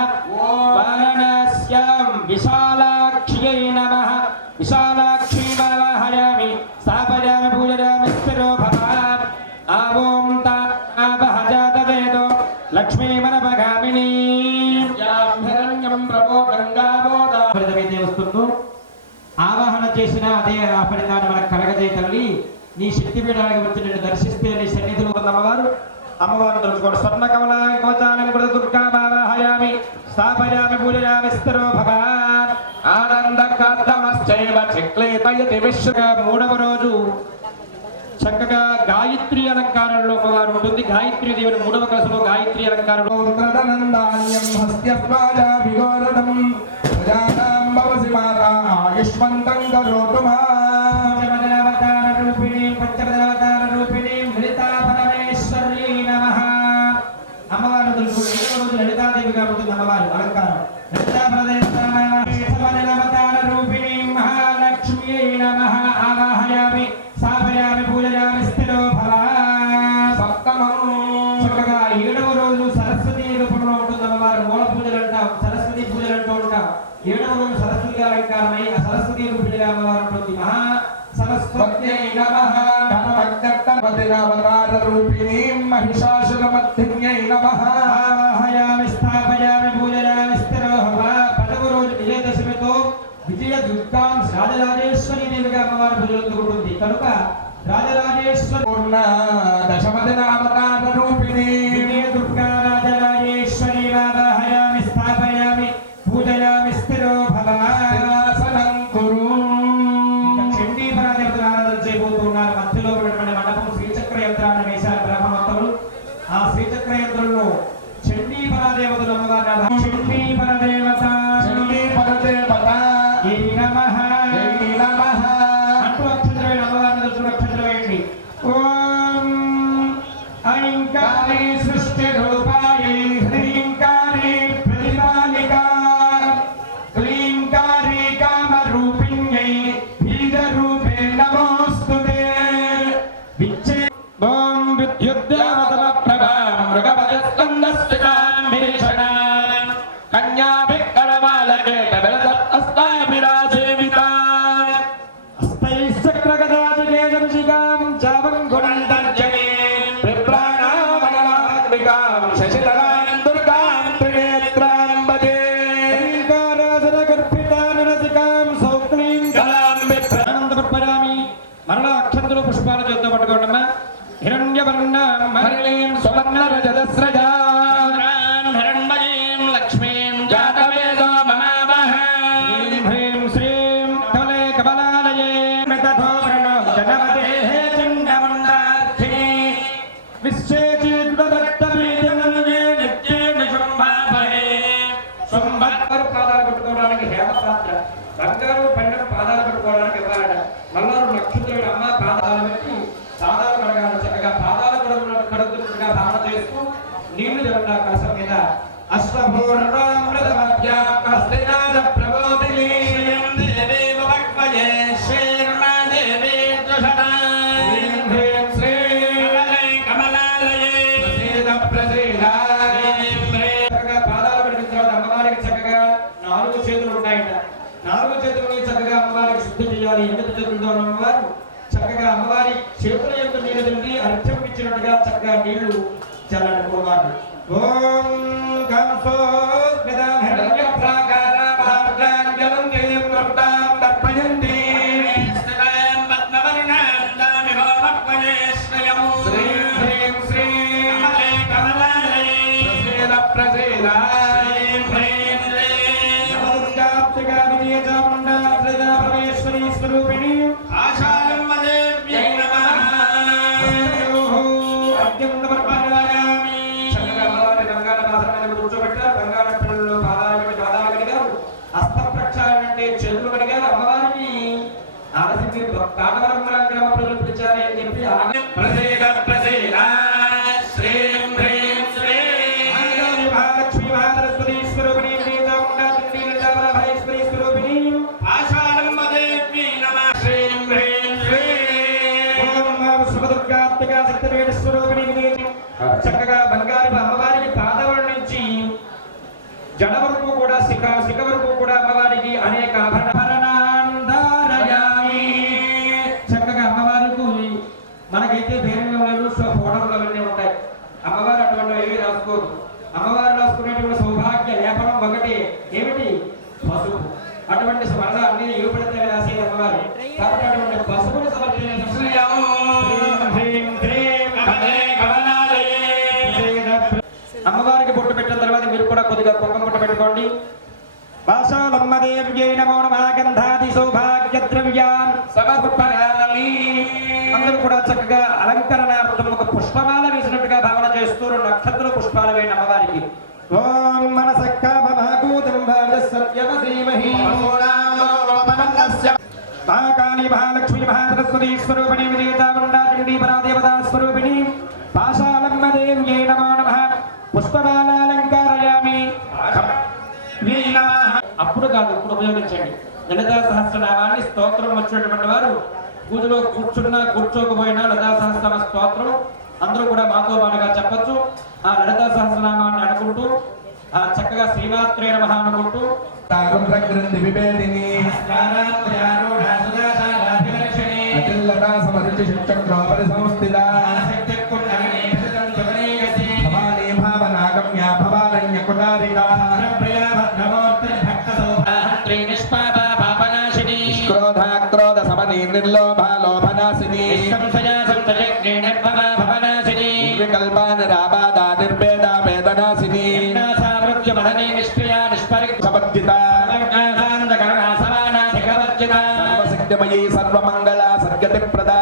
వారణాస్యాం విశాలాక్ష్యై నమః విశాలాక్షీమావాహయామి స్థాపయామి పూజయామి స్థిరో భవ ఆవోం తావహ జాతవేదో లక్ష్మీమనపగామినీ యాం హిరణ్యం ప్రభో గంగాబోధ వస్తుందో ఆవాహన చేసిన అదే ఆ ఫలితాన్ని మనకు కలగజేయ తల్లి నీ శక్తి పీఠానికి వచ్చి నిన్ను దర్శిస్తే నీ సన్నిధిలో ఉన్న అమ్మవారు తెలుసుకోండి స్వర్ణ కమలాం కవచాలం కృత దుర్గామావాహయామి స్థాపయామి పూజయామి స్థిరో భవాన్ ఆనంద కాద్దమశ్చైవ చిక్లేతయతి విశ్వ మూడవ రోజు చక్కగా గాయత్రి అలంకారంలో అమ్మవారు ఉంటుంది గాయత్రి దేవుని మూడవ కలశలో గాయత్రి అలంకారంలో ఆయుష్మంతం కరోతు పంచమదలవతార రూపిణి లలితా పరమేశ్వర్యై నమః అమ్మవారు తెలుసు లలితాదేవిగా ఉంటుంది అమ్మవారు అలంకారం లలితా పరదేవతార రూపిణి మహాలక్ష్మ్యై నమః ఆవాహయామి స్థాపయామి పూజయామి స్థిరో భవ సప్తమం చక్కగా 7వ రోజు సరస్వతి రూపంలో ఉంటుంది అమ్మవారు మూల పూజలు అంటాం సరస్వతి పూజలు అంటూ ఉంటాం 7వ రోజు సరస్వతి అలంకారమై ఆ సరస్వతి రూపిణిగా అమ్మవారు ఉంటుంది మహా సరస్వత్యై నమః అవతార రూపిణీ మహిషాసురమర్దిన్యై నమః ఆవాహయామి స్థాపయామి పూజయామి స్థిరో భవ 10వ రోజు విజయదశమితో విజయ దుర్గాం రాజరాజేశ్వరి దేవిగా అమ్మవారు పూజలు అందుకుంటుంది కనుక రాజరాజేశ్వరి దశమదిన అవతార రూపిణీ విజయ దుర్గా రాజరాజేశ్వరి ఆవాహయామి స్థాపయామి పూజయామి స్థిరో భవ చండీ పరాదేవతను ఆరాధన చేయబోతున్నారు మధ్యలో ఉన్నటువంటి మండపం శ్రీచక్ర యంత్రాన్ని వేశారు బ్రహ్మవంతులు ఆ శ్రీచక్ర యంత్రంలో చండీ పరాదేవతలు అమ్మవారు చండీ పరదేవత జై నమః జై నమః అంటూ అక్షంతమైన అమ్మవారిని దర్శన అక్షంతలు వేయండి. ఓం ఐంకారీ సృష్టి రూపాయై హ్రీంకారీ ప్రతిపాలికా క్లీంకారీ కామరూపిణ్యై బీజరూపే నమోస్తుతే. విచ్చే ఓం విద్యుద్దేవతమప్రభాం మృగపదస్కందస్థితాం భీషణాం కన్యాభిక్కరమాలకేతవిరసత్తాభిరాసేవితాం హస్తైశ్చక్రగదాజికేజంశికాం చావంగుణంతర్జనే విప్రాణామనలాత్మికాం శశిధరాం దుర్గాం త్రినేత్రాం భజే. శ్రీకారాసనగర్భితానరసికాం సౌక్లీం కలాం విప్రానందపరామి. మరణ అక్షంతలు పుష్పాలు చేత పట్టుకోండమ్మా. హిరణ్యవర్ణాం మహిళీం సువర్ణరజతస్రజాం హిరణ్మయీం లక్ష్మీం జాతవేదో మమావహ. హ్రీం హ్రీం శ్రీం కమలే కమలాలయే మృతధోరణో జనవదేః చండముండార్థిని విశ్వేచీకృతదత్తబీజమన్యే నిత్యే నిశుంభాభయే. శుంభత్వరు పాదాలు పెట్టుకోవడానికి హేమపాత్ర, బంగారు పండు పాదాలు పెట్టుకోవడానికి ఇవ్వాలట. నల్లరు నక్షత్రుడు అమ్మ పాదాలు పెట్టి పాదాలు కడగాలి. చక్కగా పాదాలు కడుగుతున్నట్టుగా భావన చేస్తూ నీళ్లు జరుగుతున్న కలశం మీద అశ్వభూర్ణామృతమధ్యాస్తినాద ప్రబోధిని దేవీ భక్వయే శ్రీర్మాదేవీ దుషణా హ్రీం హ్రీం శ్రీం కమలాలయే ప్రసీద ప్రసీద. చక్కగా పాదాలు పెట్టిన తర్వాత అమ్మవారికి చక్కగా 4 చేతులు ఉంటాయట. 4 చేతులని చక్కగా అమ్మవారికి శుద్ధి చేయాలి. 8 చేతులతో అమ్మవారు చక్కగా అమ్మవారి చేతుల యొక్క నీళ్ళు తిండి అర్థం ఇచ్చినట్టుగా చక్కగా నీళ్లు చల్లనుకోవాలి. ఓం కంసోద్గదాం హిరణ్యప్రాకారాభార్గాంజలం జయం వృత్తాం తర్పయంతి స్థితాం పద్మవర్ణాం దామివో భక్వజే శ్రయం శ్రీం హ్రీం శ్రీం కమలే కమలాలయే ప్రసీద ప్రసీద శ్రీం హ్రీం శ్రీం నమోదుర్గాప్తికా విజయచాముండా శ్రీదా పరమేశ్వరీ స్వరూపిణి ఆశాలం వదేవ్యై నమః. అర్ఘ్యం చక్కగా అమ్మవారి బంగాళ పాత్ర మీద కూర్చోబెట్టారు. బంగాళ పిల్లలు పాదాలు పెట్టి పాదాలు కడిగారు. హస్త ప్రక్షాళన అంటే చేతులు కడిగారు. అమ్మవారికి ఆలసించి కాటవరం గ్రామ ప్రజలు పిలిచారు అని చెప్పి ప్రసీద ప్రసీద శ్రీం హ్రీం శ్రీం మహాలక్ష్మీ మహాసరస్వతీ స్వరూపిణి విజయచాముండా తండ్రి లలితావరాభైశ్వరీ స్వరూపిణి ఆశాలం వదేవ్యై నమః. శ్రీం హ్రీం శ్రీం ఓం శుభదుర్గాత్మికా శక్తిపీఠ స్వరూపిణి విజయ. చక్కగా బంగారు అమ్మవారికి పాదవుల నుంచి జడ వరకు కూడా శిఖ వరకు కూడా అమ్మవారికి అనేక ఆభరణాంధారయామి. చక్కగా అమ్మవారికి మనకైతే వేరే ఫోటోలు అవన్నీ ఉంటాయి. అమ్మవారు అటువంటి ఏవి రాసుకోదు. అమ్మవారు రాసుకునేటువంటి సౌభాగ్య లేపనం ఒకటి ఏమిటి? పసుపు. అటువంటి వల్ల అన్ని ఏవి పడితే రాసేది అమ్మవారు. కాబట్టి అటువంటి పసుపుని సమర్పించే అమ్మవారికి బొట్టు పెట్టిన తర్వాత మీరు కూడా కొద్దిగా కుంకుమ బొట్టు పెట్టుకోండి. వాసాలమ్మదేవ్యై నమో నమః. గంధాది సౌభాగ్య ద్రవ్యాన్ సమర్పయామి. అందరూ కూడా చక్కగా అలంకరణార్థం ఒక పుష్పమాల వేసినట్టుగా భావన చేస్తూ 2 నక్షత్ర పుష్పాలు వేయండి అమ్మవారికి. ఓం మనసక్కాభూతం భాజస్సత్యమధీమహి మహాకాళీ మహాలక్ష్మీ మహాసరస్వతీ స్వరూపిణి విజయచాముండా చండీ పరాదేవతా స్వరూపిణి పాశాలమ్మదేవ్యై నమో నమః. పుష్పమాలాలంకారయామి. అప్పుడు కాదు, ఇప్పుడు ఉపయోగించండి. లలితా సహస్రనామాన్ని స్తోత్రం వచ్చినటువంటి వారు పూజలో కూర్చున్నా కూర్చోకపోయినా లలితా సహస్రనామ స్తోత్రం అందరూ కూడా మాతో పాటుగా చెప్పచ్చు. ఆ లలితా సహస్రనామాన్ని అనుకుంటూ చక్కగా శ్రీమాత్రే నమః అనుకుంటూ తాగుంద్రగ్రంథి విభేదిని అతిల్లతా సమరుచి శిక్షక్రోపరి సంస్థితా భవానీ భావనాగమ్య భవారణ్య కుటారికా క్రోధ సమనీ నిర్లోభాలోభనాశిని వికల్పాన్ రాబాదా నిర్భేదా వేదనాశిని సర్వశక్తిమయీ సర్వమంగళా సద్గతి ప్రదా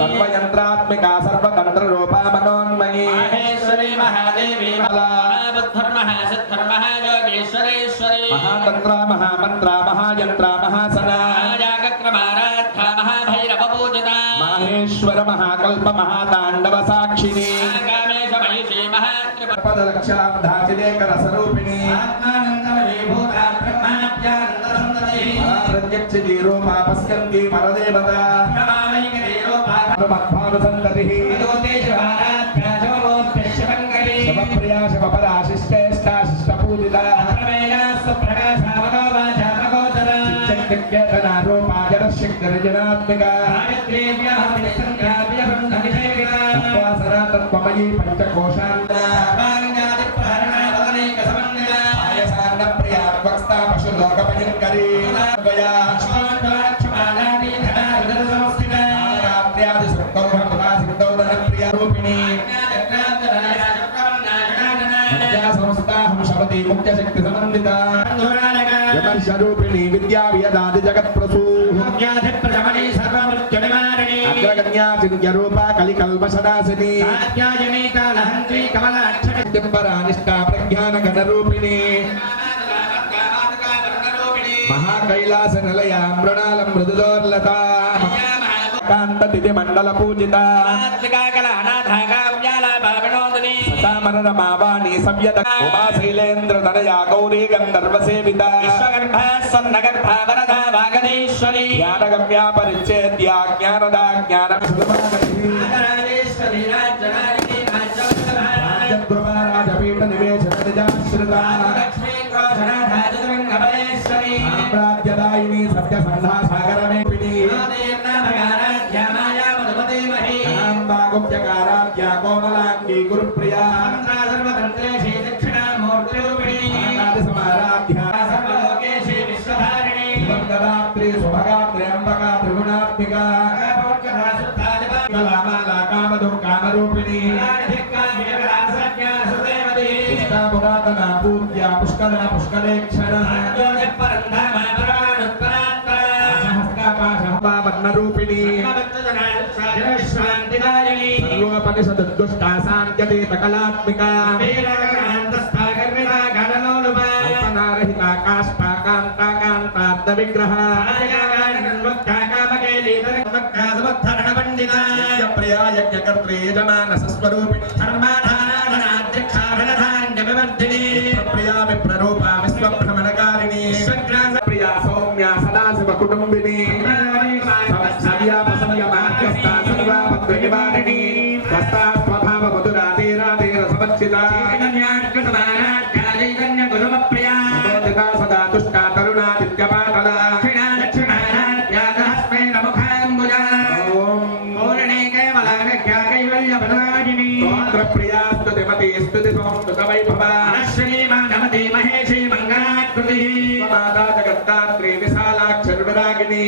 సర్వయంత్రాత్మికా సర్వతంత్ర రూపా మనోన్మయీ మహేశ్వరీ మహాదేవి మహాబుద్ధర్మహాసిద్ధర్మహాయోగేశ్వరీ మహేశ్వరి మహాతంత్ర మహామంత్ర మహాయంత్ర మహాసన ఆయాగక్రమారాధ్య మహాభైరవ పూజిత మహేశ్వర మహాకల్ప మహాతాండవ సాక్షిని కామేశ మహిషి మహాత్రిపుర పదలక్షాబ్ధాచిలేకర స్వరూపిణి ఆత్మానందమయీభూత బ్రహ్మాప్యానందసుందరీ ప్రత్యక్ష జీరూపా పశ్యంతి పరదేవత మద్భానుసంతతి శివప్రియా శివపరా శిష్టేష్టా శిష్టపూజిత రూపా జనశక్తిరజనాత్మిక తత్వమయీ పంచకోశాంత ప్రియా వక్స్తా పశులోకభయంకరీ मुख्य शक्ति समन्विता यमर्षरूपिणी विद्या वियदादि जगत् प्रसमणी सर्वमृत्युनिवारिणी अग्रगण्या चिन्त्यरूपा कलिकल्पशनासिनी आज्ञायनी कालहन्त्री कमलाक्षणी दिम्बरानिष्ठा प्रज्ञान गणरूपिणी महाकैलास निलया मृणाल मृदुदोर्लता कांत तिथि मंडल पूजिता सतामरण मावाणी सव्यत उमा शैलेन्द्र तनया गौरी गंधर्व सेविता विश्वगर्भा स्वर्णगर्भा वरदा वागदेश्वरी ज्ञानगम्या परिच्छेद्या ज्ञानदा ज्ञान राजेश्वरी राज्यवारिणी राज्यद्रुमा राजपीठ निवेशन निजाश्रिता लक्ष्मी क्रोधनाथा चतुरंगबलेश्वरी साम्राज्यदायिनी सत्य संधा सागर में पिनी गुप्तकाराध्या कोमलांगी गुरुप्रिया सर्वतंत्रेषु दक्षिणामूर्तिरूपिणी समाराध्या सर्वलोकेषु विश्वधारिणी वंदनात्रि सुभगात्रि अंबका त्रिगुणात्मिका कलामाला कामधुम कामरूपिणी पुष्का पुरातना पूज्या पुष्करना पुष्करेक्षण रूपिणी सर्वोपनिषदुष्टा सांख्यतीत कलात्मिका अल्पनारहिता काष्ठा कांता कांतार्थ विग्रह प्रिया यज्ञकर्त्री यजमानस स्वरूपिणी प्रिया विप्ररूपा विश्वभ्रमणकारिणी प्रिया सौम्या सदाशिव कुटुंबिनी सदा तुष्टा तरुणादित्यपाटला प्रिया स्तुतिमती स्तुति संस्तुत वैभवा श्रीमानमती महेशी मंगलाकृति माता जगत्तात्री विशालाक्षरविरागिनी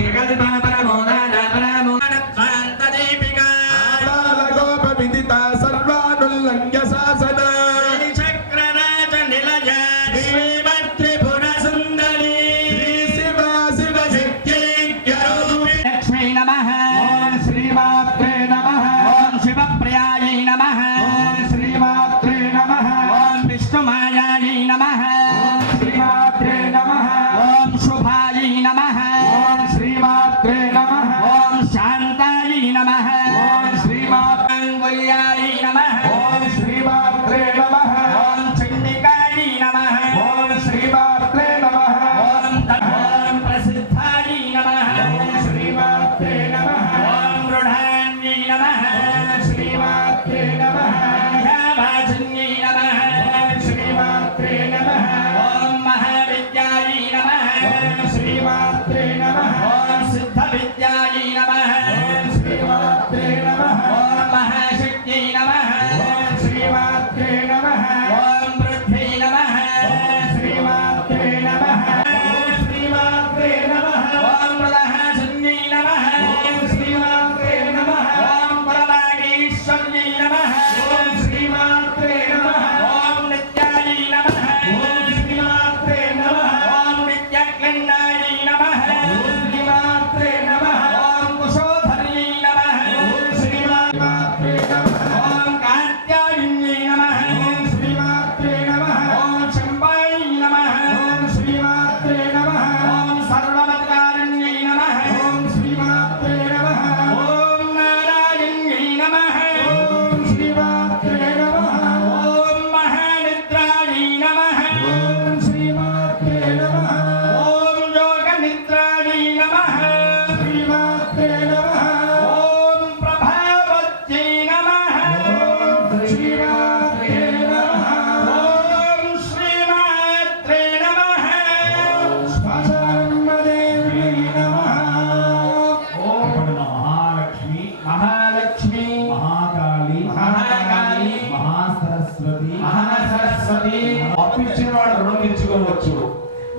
गोपविदिता सर्वानुल्लङ्घ्य शासन चक्रराज निलय श्रीमत्त्रिपुर सुंदरी शिवा शिव लक्ष्मी नमः ओम श्रीमात्रे नमः ओम शिवप्रियायै नमः ओम श्रीमात्रे नमः ओम विष्णुमायायै नमः ओम श्रीमात्रे नमः ओम शुभायै नमः ओम श्रीमात्रे नमः ओम शान्तायै नमः ओम श्रीमात्राङ्गुल्यायै नमः ओम श्रीमात्रे नमः ओम चण्डिकायै नमः ओम श्रीमात्रे नमः ओम प्रसिद्धायै नमः ओम श्रीमात्रे नमः ओम मृढान्यै नमः ओम श्रीमात्रे नमः वाचन्यै नमः ओम श्रीमात्रे नमः ओम महाविद्यायै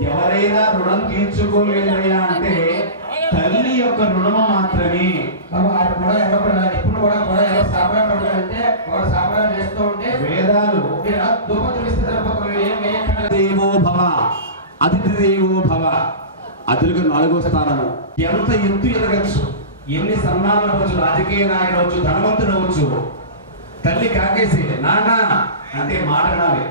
ఎవరైనా రుణం తీర్చుకోలేదయ్యా అంటే తల్లి యొక్క రుణము మాత్రమే. వారు కూడా ఇప్పుడు కూడా ఎవరు సాంప్రదాయం పడుతుంటే వారు సాంప్రదాయం చేస్తూ ఉంటే వేదాలు దేవో భవ, అతిథి దేవో భవ, అతులకు 4వ స్థానము. ఎంత ఎత్తు ఎదగచ్చు, ఎన్ని సన్మానాలు అవ్వచ్చు, రాజకీయ నాయకుడు అవ్వచ్చు, ధనవంతుడు అవ్వచ్చు, తల్లి కాకేసి నానా అంటే మాట్లాడాలి.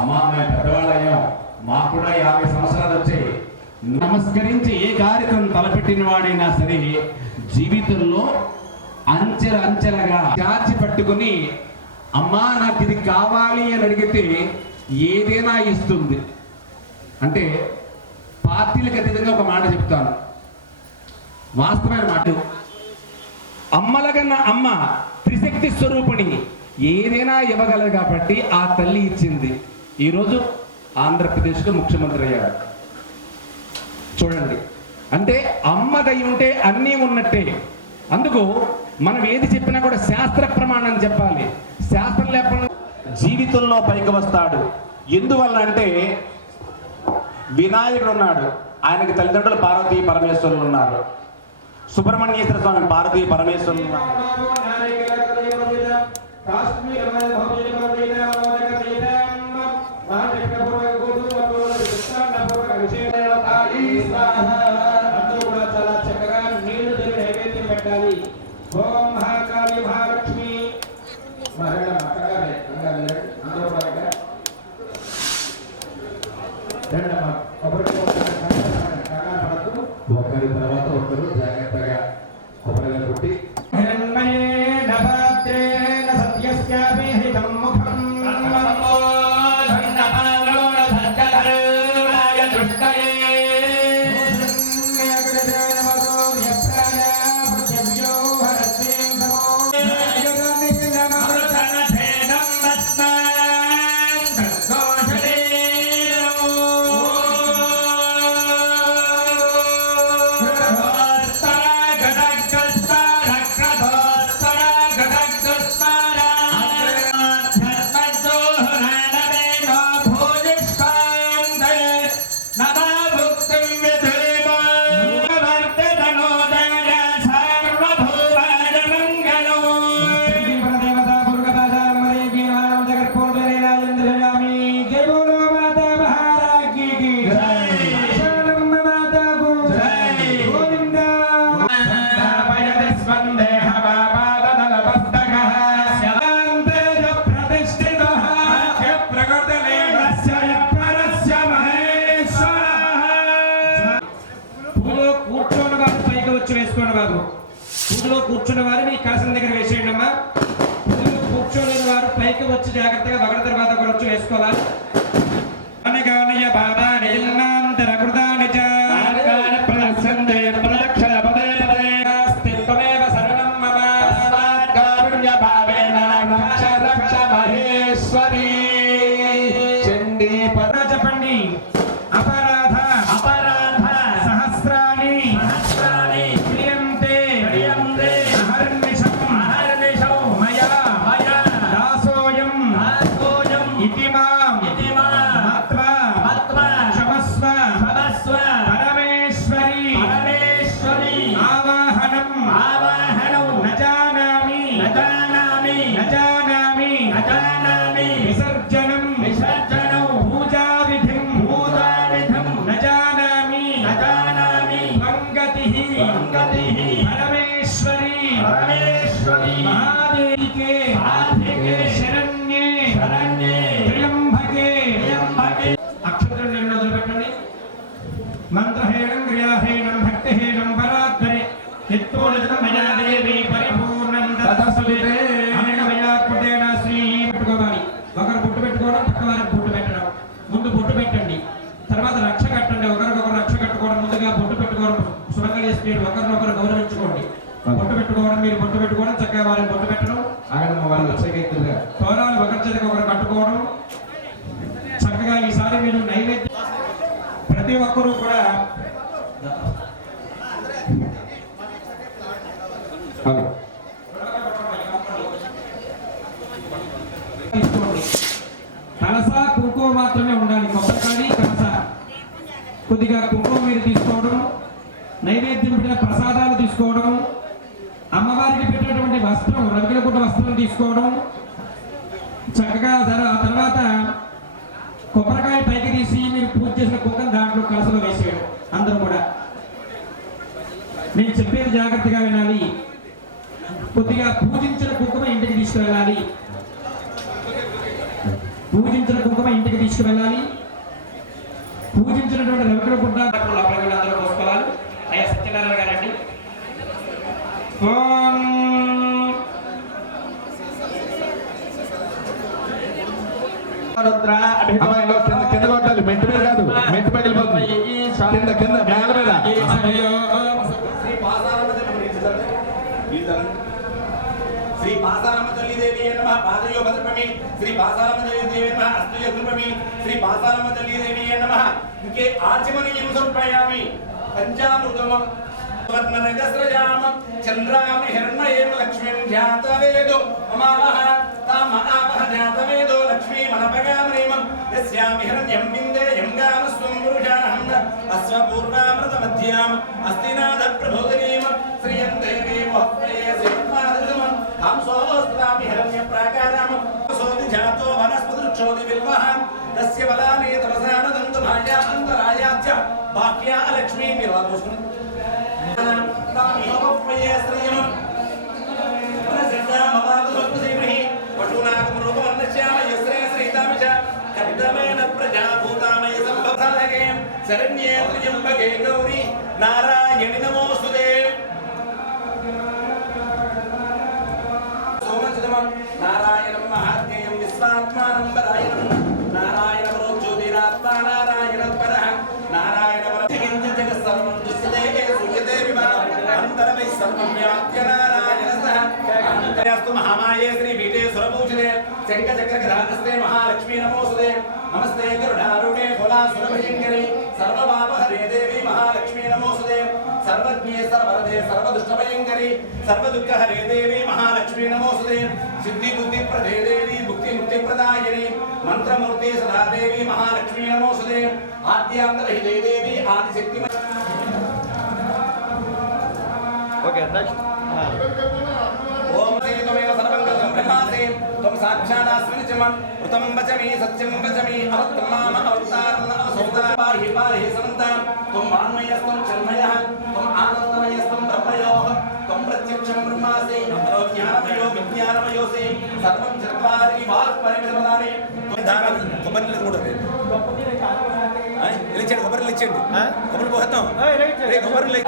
అమ్మా మేము పెద్దవాళ్ళయ్యాం, మాకు కూడా 50 సంవత్సరాలు వచ్చాయి. నమస్కరించి ఏ కార్యక్రమం తలపెట్టిన వాడైనా సరే జీవితంలో అంచెలంచెలుగా చాచి పట్టుకుని అమ్మా నాకు ఇది కావాలి అని అడిగితే ఏదైనా ఇస్తుంది. అంటే పార్టీలకు అతీతంగా ఒక మాట చెప్తాను, వాస్తవమైన మాట. అమ్మలకన్నా అమ్మ త్రిశక్తి స్వరూపిణి, ఏదైనా ఇవ్వగలదు కాబట్టి ఆ తల్లి ఇచ్చింది. ఈరోజు ఆంధ్రప్రదేశ్కు ముఖ్యమంత్రి అయ్యాడు. చూడండి, అంటే అమ్మ దయ ఉంటే అన్నీ ఉన్నట్టే. అందుకు మనం ఏది చెప్పినా కూడా శాస్త్ర ప్రమాణం చెప్పాలి. శాస్త్రం లేకుండా జీవితంలో పైకి వస్తాడు. ఎందువల్ల అంటే వినాయకుడు ఉన్నాడు, ఆయనకి తల్లిదండ్రులు పార్వతీ పరమేశ్వరులు ఉన్నారు. సుబ్రహ్మణ్యేశ్వర స్వామి పార్వతీ పరమేశ్వరులు ఉన్నారు. చాలా చక్కగా నీళ్లు తిరిగి నైవేద్యం పెట్టాలి. ఓం మహాకాళి మహాలక్ష్మి ఒకరి తర్వాత ఒకరు జాగ్రత్తగా కొబ్బరిగా కొట్టి పూజలో కూర్చున్న వారు మీ కలసం దగ్గర వేసేయండి అమ్మా. పూజలో కూర్చోలేని వారు పైకి వచ్చి జాగ్రత్తగా ఒకరి తర్వాత ఒకరు వచ్చి వేసుకోవాలి. బాబా చెప్పండి. అపరాధ అపరాధ సహస్రాణి సహస్రాణి క్రియంతే క్రియంతే అహర్నిశం అహర్నిశం మయా మయా దాసోయం దాసోయం ఇతి మాం మత్వా మత్వా క్షమస్వ క్షమస్వ పరమేశ్వరి పరమేశ్వరి ఆవాహనం ఆవాహనం నజానామి నజానామి నజానామి నజానామి విసర్జనం విసర్జనం పూజా విధిం పూజా విధిం నజానామి నజానామి వంగతిః వంగతిః పరమేశ్వరి పరమేశ్వరి మహాదేవికే మహాదేవికే శరణ్యే శరణ్యే త్ర్యంబకే త్ర్యంబకే. అక్షరం నేను వదిలిపెట్టండి. మంత్రహేణం క్రియాహేణం భక్తిహేణం పరాత్పరే యత్తోలితం మయాదేవి పరిపూర్ణం తదస్సుతే అనేకమయాకృతేన శ్రీ. పెట్టుకోవాలి. ఒకరు బొట్టు పెట్టుకోవడం, పక్క వారికి బొట్టు పెట్టడం. ముందు బొట్టు పెట్టండి, తర్వాత రక్ష కట్టండి. ఒకరికొకరు రక్ష కట్టుకోవడం, ముందుగా బొట్టు పెట్టుకోవడం, శుభంగా చేసి ఒకరినొకరు గౌరవించుకోండి. బొట్టు పెట్టుకోవడం, మీరు బొట్టు పెట్టుకోవడం, చక్కగా వారికి బొట్టు పెట్టడం, తోరాలు ఒకరి చేతికి ఒకరు కట్టుకోవడం. చక్కగా ఈసారి మీరు నైవేద్యం ప్రతి ఒక్కరూ కూడా తీసుకోండి. కలస కుంకుమ మాత్రమే ఉండాలి. కొబ్బరికాయ కలస కొద్దిగా కుంకుమ మీరు తీసుకోవడం, నైవేద్యం పెట్టిన ప్రసాదాలు తీసుకోవడం, అమ్మవారికి పెట్టినటువంటి వస్త్రం రవికిల కుట్ట వస్త్రం తీసుకోవడం, చక్కగా ఆ తర్వాత కొబ్బరికాయ పైకి తీసి మీరు పూజ చేసిన కుక్కను దాంట్లో కలసలో వేసేయడం. అందరూ కూడా నేను చెప్పేది జాగ్రత్తగా వినాలి. కొద్దిగా పూజించిన కుంకుమ ఇంటికి తీసుకువెళ్ళాలి. పూజించిన కుంకుమ ఇంటికి తీసుకువెళ్ళాలి. పూజించినటువంటి రవికుల గుడ్డ లోపలికి అందరూ పోసుకోవాలి. అయ్యా సత్యనారాయణ గారండి. ఓం కింద కొట్టాలి, మెంటు మీద కాదు, మెంటు పగిలిపోతుంది. కింద కింద నేల మీద. శ్రీ పాసారమ్మ తల్లి దేవి నమః పాదయో భద్రపమి శ్రీ పాసారమ్మ తల్లి దేవి నమః అస్తయో కృపమి శ్రీ పాసారమ్మ తల్లి దేవి నమః ఇంకే ఆచమనీయం సమర్పయామి పంచామృతం వర్ణరజస్రజామ చంద్రామి హిరణ్మయేమ లక్ష్మీం ధ్యాతవేదో మమావహ తామహావహ ధ్యాతవేదో లక్ష్మీమనపగామనీమం యస్యామి హిరణ్యం విందేయం గానస్వం పురుషానహం అశ్వపూర్వామృతమధ్యాం అస్తినాథ ప్రబోధినీం శ్రియం దేవీ మహప్రేయసి పద్మాదృశమం తాం సోస్తరామి హిరణ్య ప్రాకారాం సోది జాతో వనస్పతిక్షోది విల్వః తస్య బలానే తపసానదంతు మాయా అంతరాయాచ బాహ్యా లక్ష్మీ నిర్వాపోసును శరణ్యే త్ర్యంబకే గౌరీ నారాయణి నమోస్తుతే సోమచిదమం నారాయణం మహాత్మ్యం విశ్వాత్మానం పరాయణం నారాయణ జ్యోతిరాత్మా నారాయణ పరః నారాయణ జగత్ సర్వం దుస్సదే సూయతే అంతరమై సర్వం వ్యాప్య నారాయణః అంతరస్తు మహామాయే శ్రీ పీఠే సురపూజితే శంఖ చక్ర గదాహస్తే మహాలక్ష్మీ నమోస్తుతే నమస్తే గరుడారూఢే కులాసురభయంకరి సర్వపాపహరే దేవి మహాలక్ష్మీ నమోస్తుతే సర్వజ్ఞే సర్వరదే సర్వదుష్టభయంకరి సర్వదుఃఖహరే దేవి మహాలక్ష్మీ నమోస్తుతే సిద్ధి బుద్ధి ప్రదే దేవి భుక్తి ముక్తి ప్రదాయిని మంత్రమూర్తి సదా దేవి మహాలక్ష్మీ నమోస్తుతే ఆద్యాంతరహితే దేవి ఆదిశక్తి. ఓకే నెక్స్ట్ ఓం శ్రీతమేవ సర్వం గతం బ్రహ్మాసి త్వం సాక్షాదాస్మిని చమం ఋతం వచమి సత్యం వచమి అవత్తం మామ అవతారం అవసోదా పాహి పాహి సమంతం త్వం వాన్మయస్తం చన్మయః త్వం ఆనందమయస్తం బ్రహ్మయోః త్వం ప్రత్యక్షం బ్రహ్మాసి జ్ఞానమయో విజ్ఞానమయోసి సర్వం చత్వారి వాక్ పరిమితపదాని దానం కొబ్బరిని చూడండి ఇచ్చేయండి కొబ్బరిని ఇచ్చేయండి కొబ్బరి పోతాం కొబ్బరిని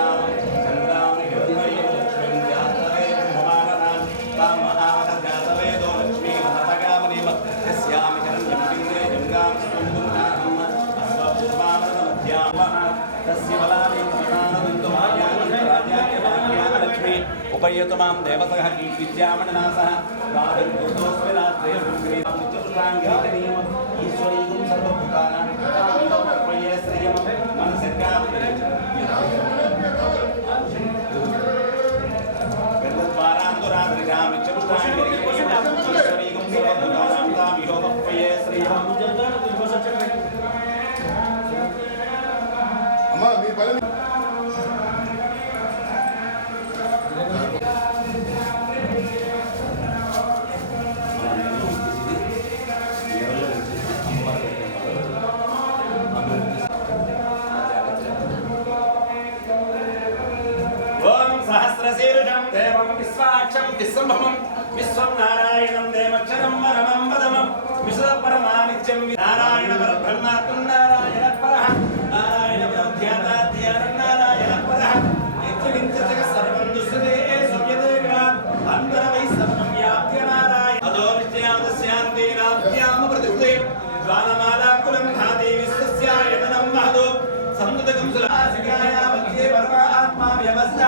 ఉపయతుమాం దేవతః విద్యామణనాసః రాజర్భూతోస్మి రాత్రే శ్రీరామచతుర్భాంగీకరీం ఈశ్వరీయం సర్వభూతానాం ఉపయే శ్రీయం మనసక్కాం వేదద్వారాంతురాదృశాం చతుర్భాంగీకరీం ఈశ్వరీయం సర్వభూతానాం తామిహో ఉపయే శ్రీయం. అమ్మా మీ పని సహస్రశీర్షం దేవం విశ్వాక్షం విశ్వంభవం విశ్వం నారాయణం దేవక్షరం పరమం పదమం విశ్వ పరమానిత్యం నారాయణ పరబ్రహ్మాత్మం నారాయణ పరః నారాయణ పరధ్యాతాధ్యానం నారాయణ పరః నిత్యవించ సర్వం దుస్సదే సూయతే అంతరమై సర్వం వ్యాప్య నారాయణ అదో నిత్యామదస్యాంతే నాభ్యామ ప్రతిష్ఠే జ్వాలమాలాకులం ధాతే విశ్వస్యాయతనం మహదో సందుదకం సులాసికాయ మధ్యే పరమాత్మా వ్యవస్థ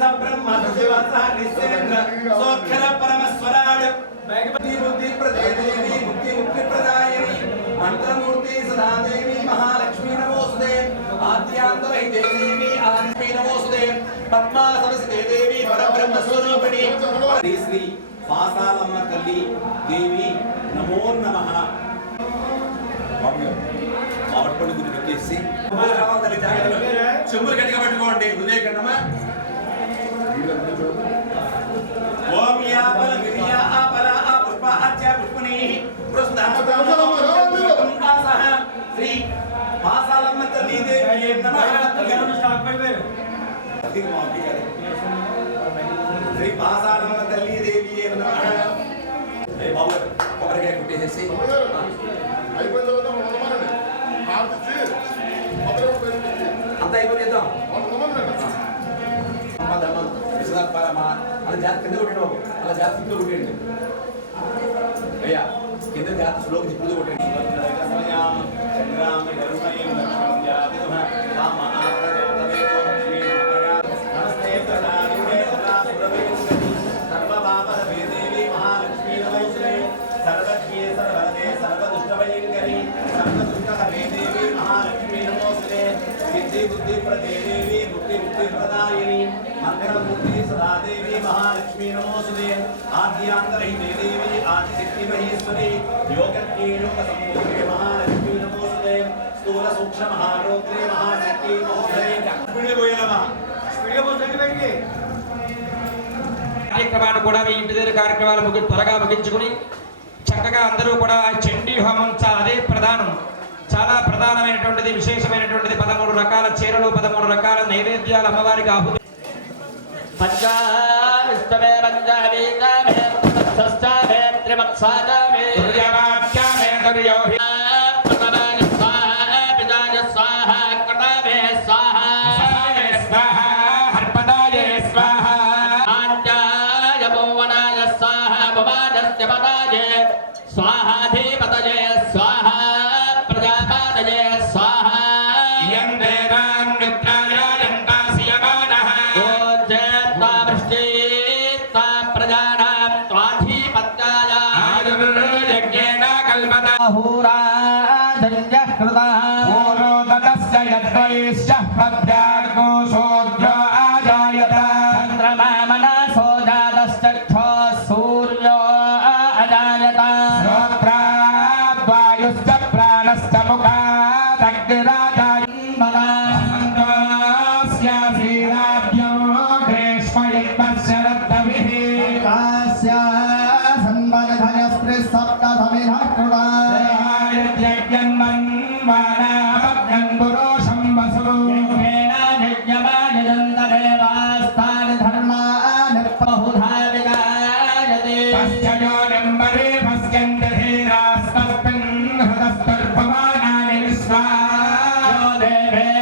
సబ్రహ్మ శివస నిసేంద్ర సోక్షర పరమస్వరాడ్ భగవతి బుద్ధి ప్రదే దేవి ముక్తి ముక్తి ప్రదాయిని మంత్రమూర్తి సదా దేవి మహాలక్ష్మీ నమోస్తుతే ఆద్యాంతరహితే దేవి ఆదిలక్ష్మీ నమోస్తుతే పద్మాసనసితే దేవి పరబ్రహ్మ స్వరూపిణి శ్రీ శ్రీ పాసాలమ్మ తల్లి దేవి నమో నమః. మామిడి పండు గురి పెట్టేసి రావాలి తల్లి జాగ్రత్తగా చెంబులు గట్టిగా పట్టుకోండి హృదయ కండమా ఓం యా బల విరియా బల పుష్ప అత్య పుష్పని ఆసహ శ్రీ పాసాలమ్మ తల్లి దేవి నమః శ్రీ పాసాలమ్మ తల్లి దేవి నమః ఏ బాబు కొబ్బరికాయ కుట్టేసి అంతా అయిపోయేద్దాం అలా జాతి కింద కొట్టండి బాబు అలా జాతి కింద కొట్టండి అయ్యా కింద జాతి స్లోకి తిప్పుతూ కొట్టండి సర్వజ్ఞే సర్వదే సర్వదుష్టభయంకరి సర్వదుష్టహరే దేవి మహాలక్ష్మీ నమోస్తుతే సిద్ధి బుద్ధి ప్రదే దేవి ముక్తి ముక్తి ప్రదాయిని మంగళమూర్తి సదా దేవి మహాలక్ష్మీ నమోస్తుతే ఆద్యాంతరహితే దేవి ఆదిశక్తి మహేశ్వరి యోగజ్ఞే యోగ సంపూర్ణే మహాలక్ష్మీ నమోస్తుతే స్థూల సూక్ష్మ మహారోగ్రే మహాశక్తి నమోస్తుతే స్పీడ్గా పోయాలమ్మా స్పీడ్గా పోయి కార్యక్రమాలు కూడా మీ ఇంటి దగ్గర కార్యక్రమాలు త్వరగా ముగించుకుని చక్కగా అందరూ కూడా చండీ హోమం అదే ప్రధానం చాలా ప్రధానమైనటువంటిది విశేషమైనటువంటిది 13 రకాల చీరలు 13 రకాల నైవేద్యాలు అమ్మవారికి ఆహుతి పంచాష్టమే పంచామే కామే షష్ఠమే త్రిమత్సామే దుర్యావాక్యామే దుర్యోహి ప్రతమాయ స్వాహ పితాయ స్వాహ కృతామే స్వాహ సహాయ స్వాహ హర్పదాయ స్వాహ ఆజ్ఞాయ భువనాయ స్వాహ భువానస్య పదాయ स्वाहाधिपतये स्वाहा प्रजापतये स्वाहा यं देवां निद्रायायन्तासि यमानः ओज्जेत्वा वृष्टित्वा प्रजानां त्वाधिपत्याय आयुर्यज्ञेन कल्पता होराजन्यः कृतः पूर्वोदकस्य यद्वैश्यः पद्यार्को शूद्रो आजायत चन्द्रमा मनसो जातश्चक्षुः सूर्यो अजायत प्राणश्च मुखादग्निराजाय मनास्यासीराभ्यो ग्रेष्मयत्पश्यरद्दभिः कास्य सन्मनधनस्त्रिः सप्तधमिनः कृता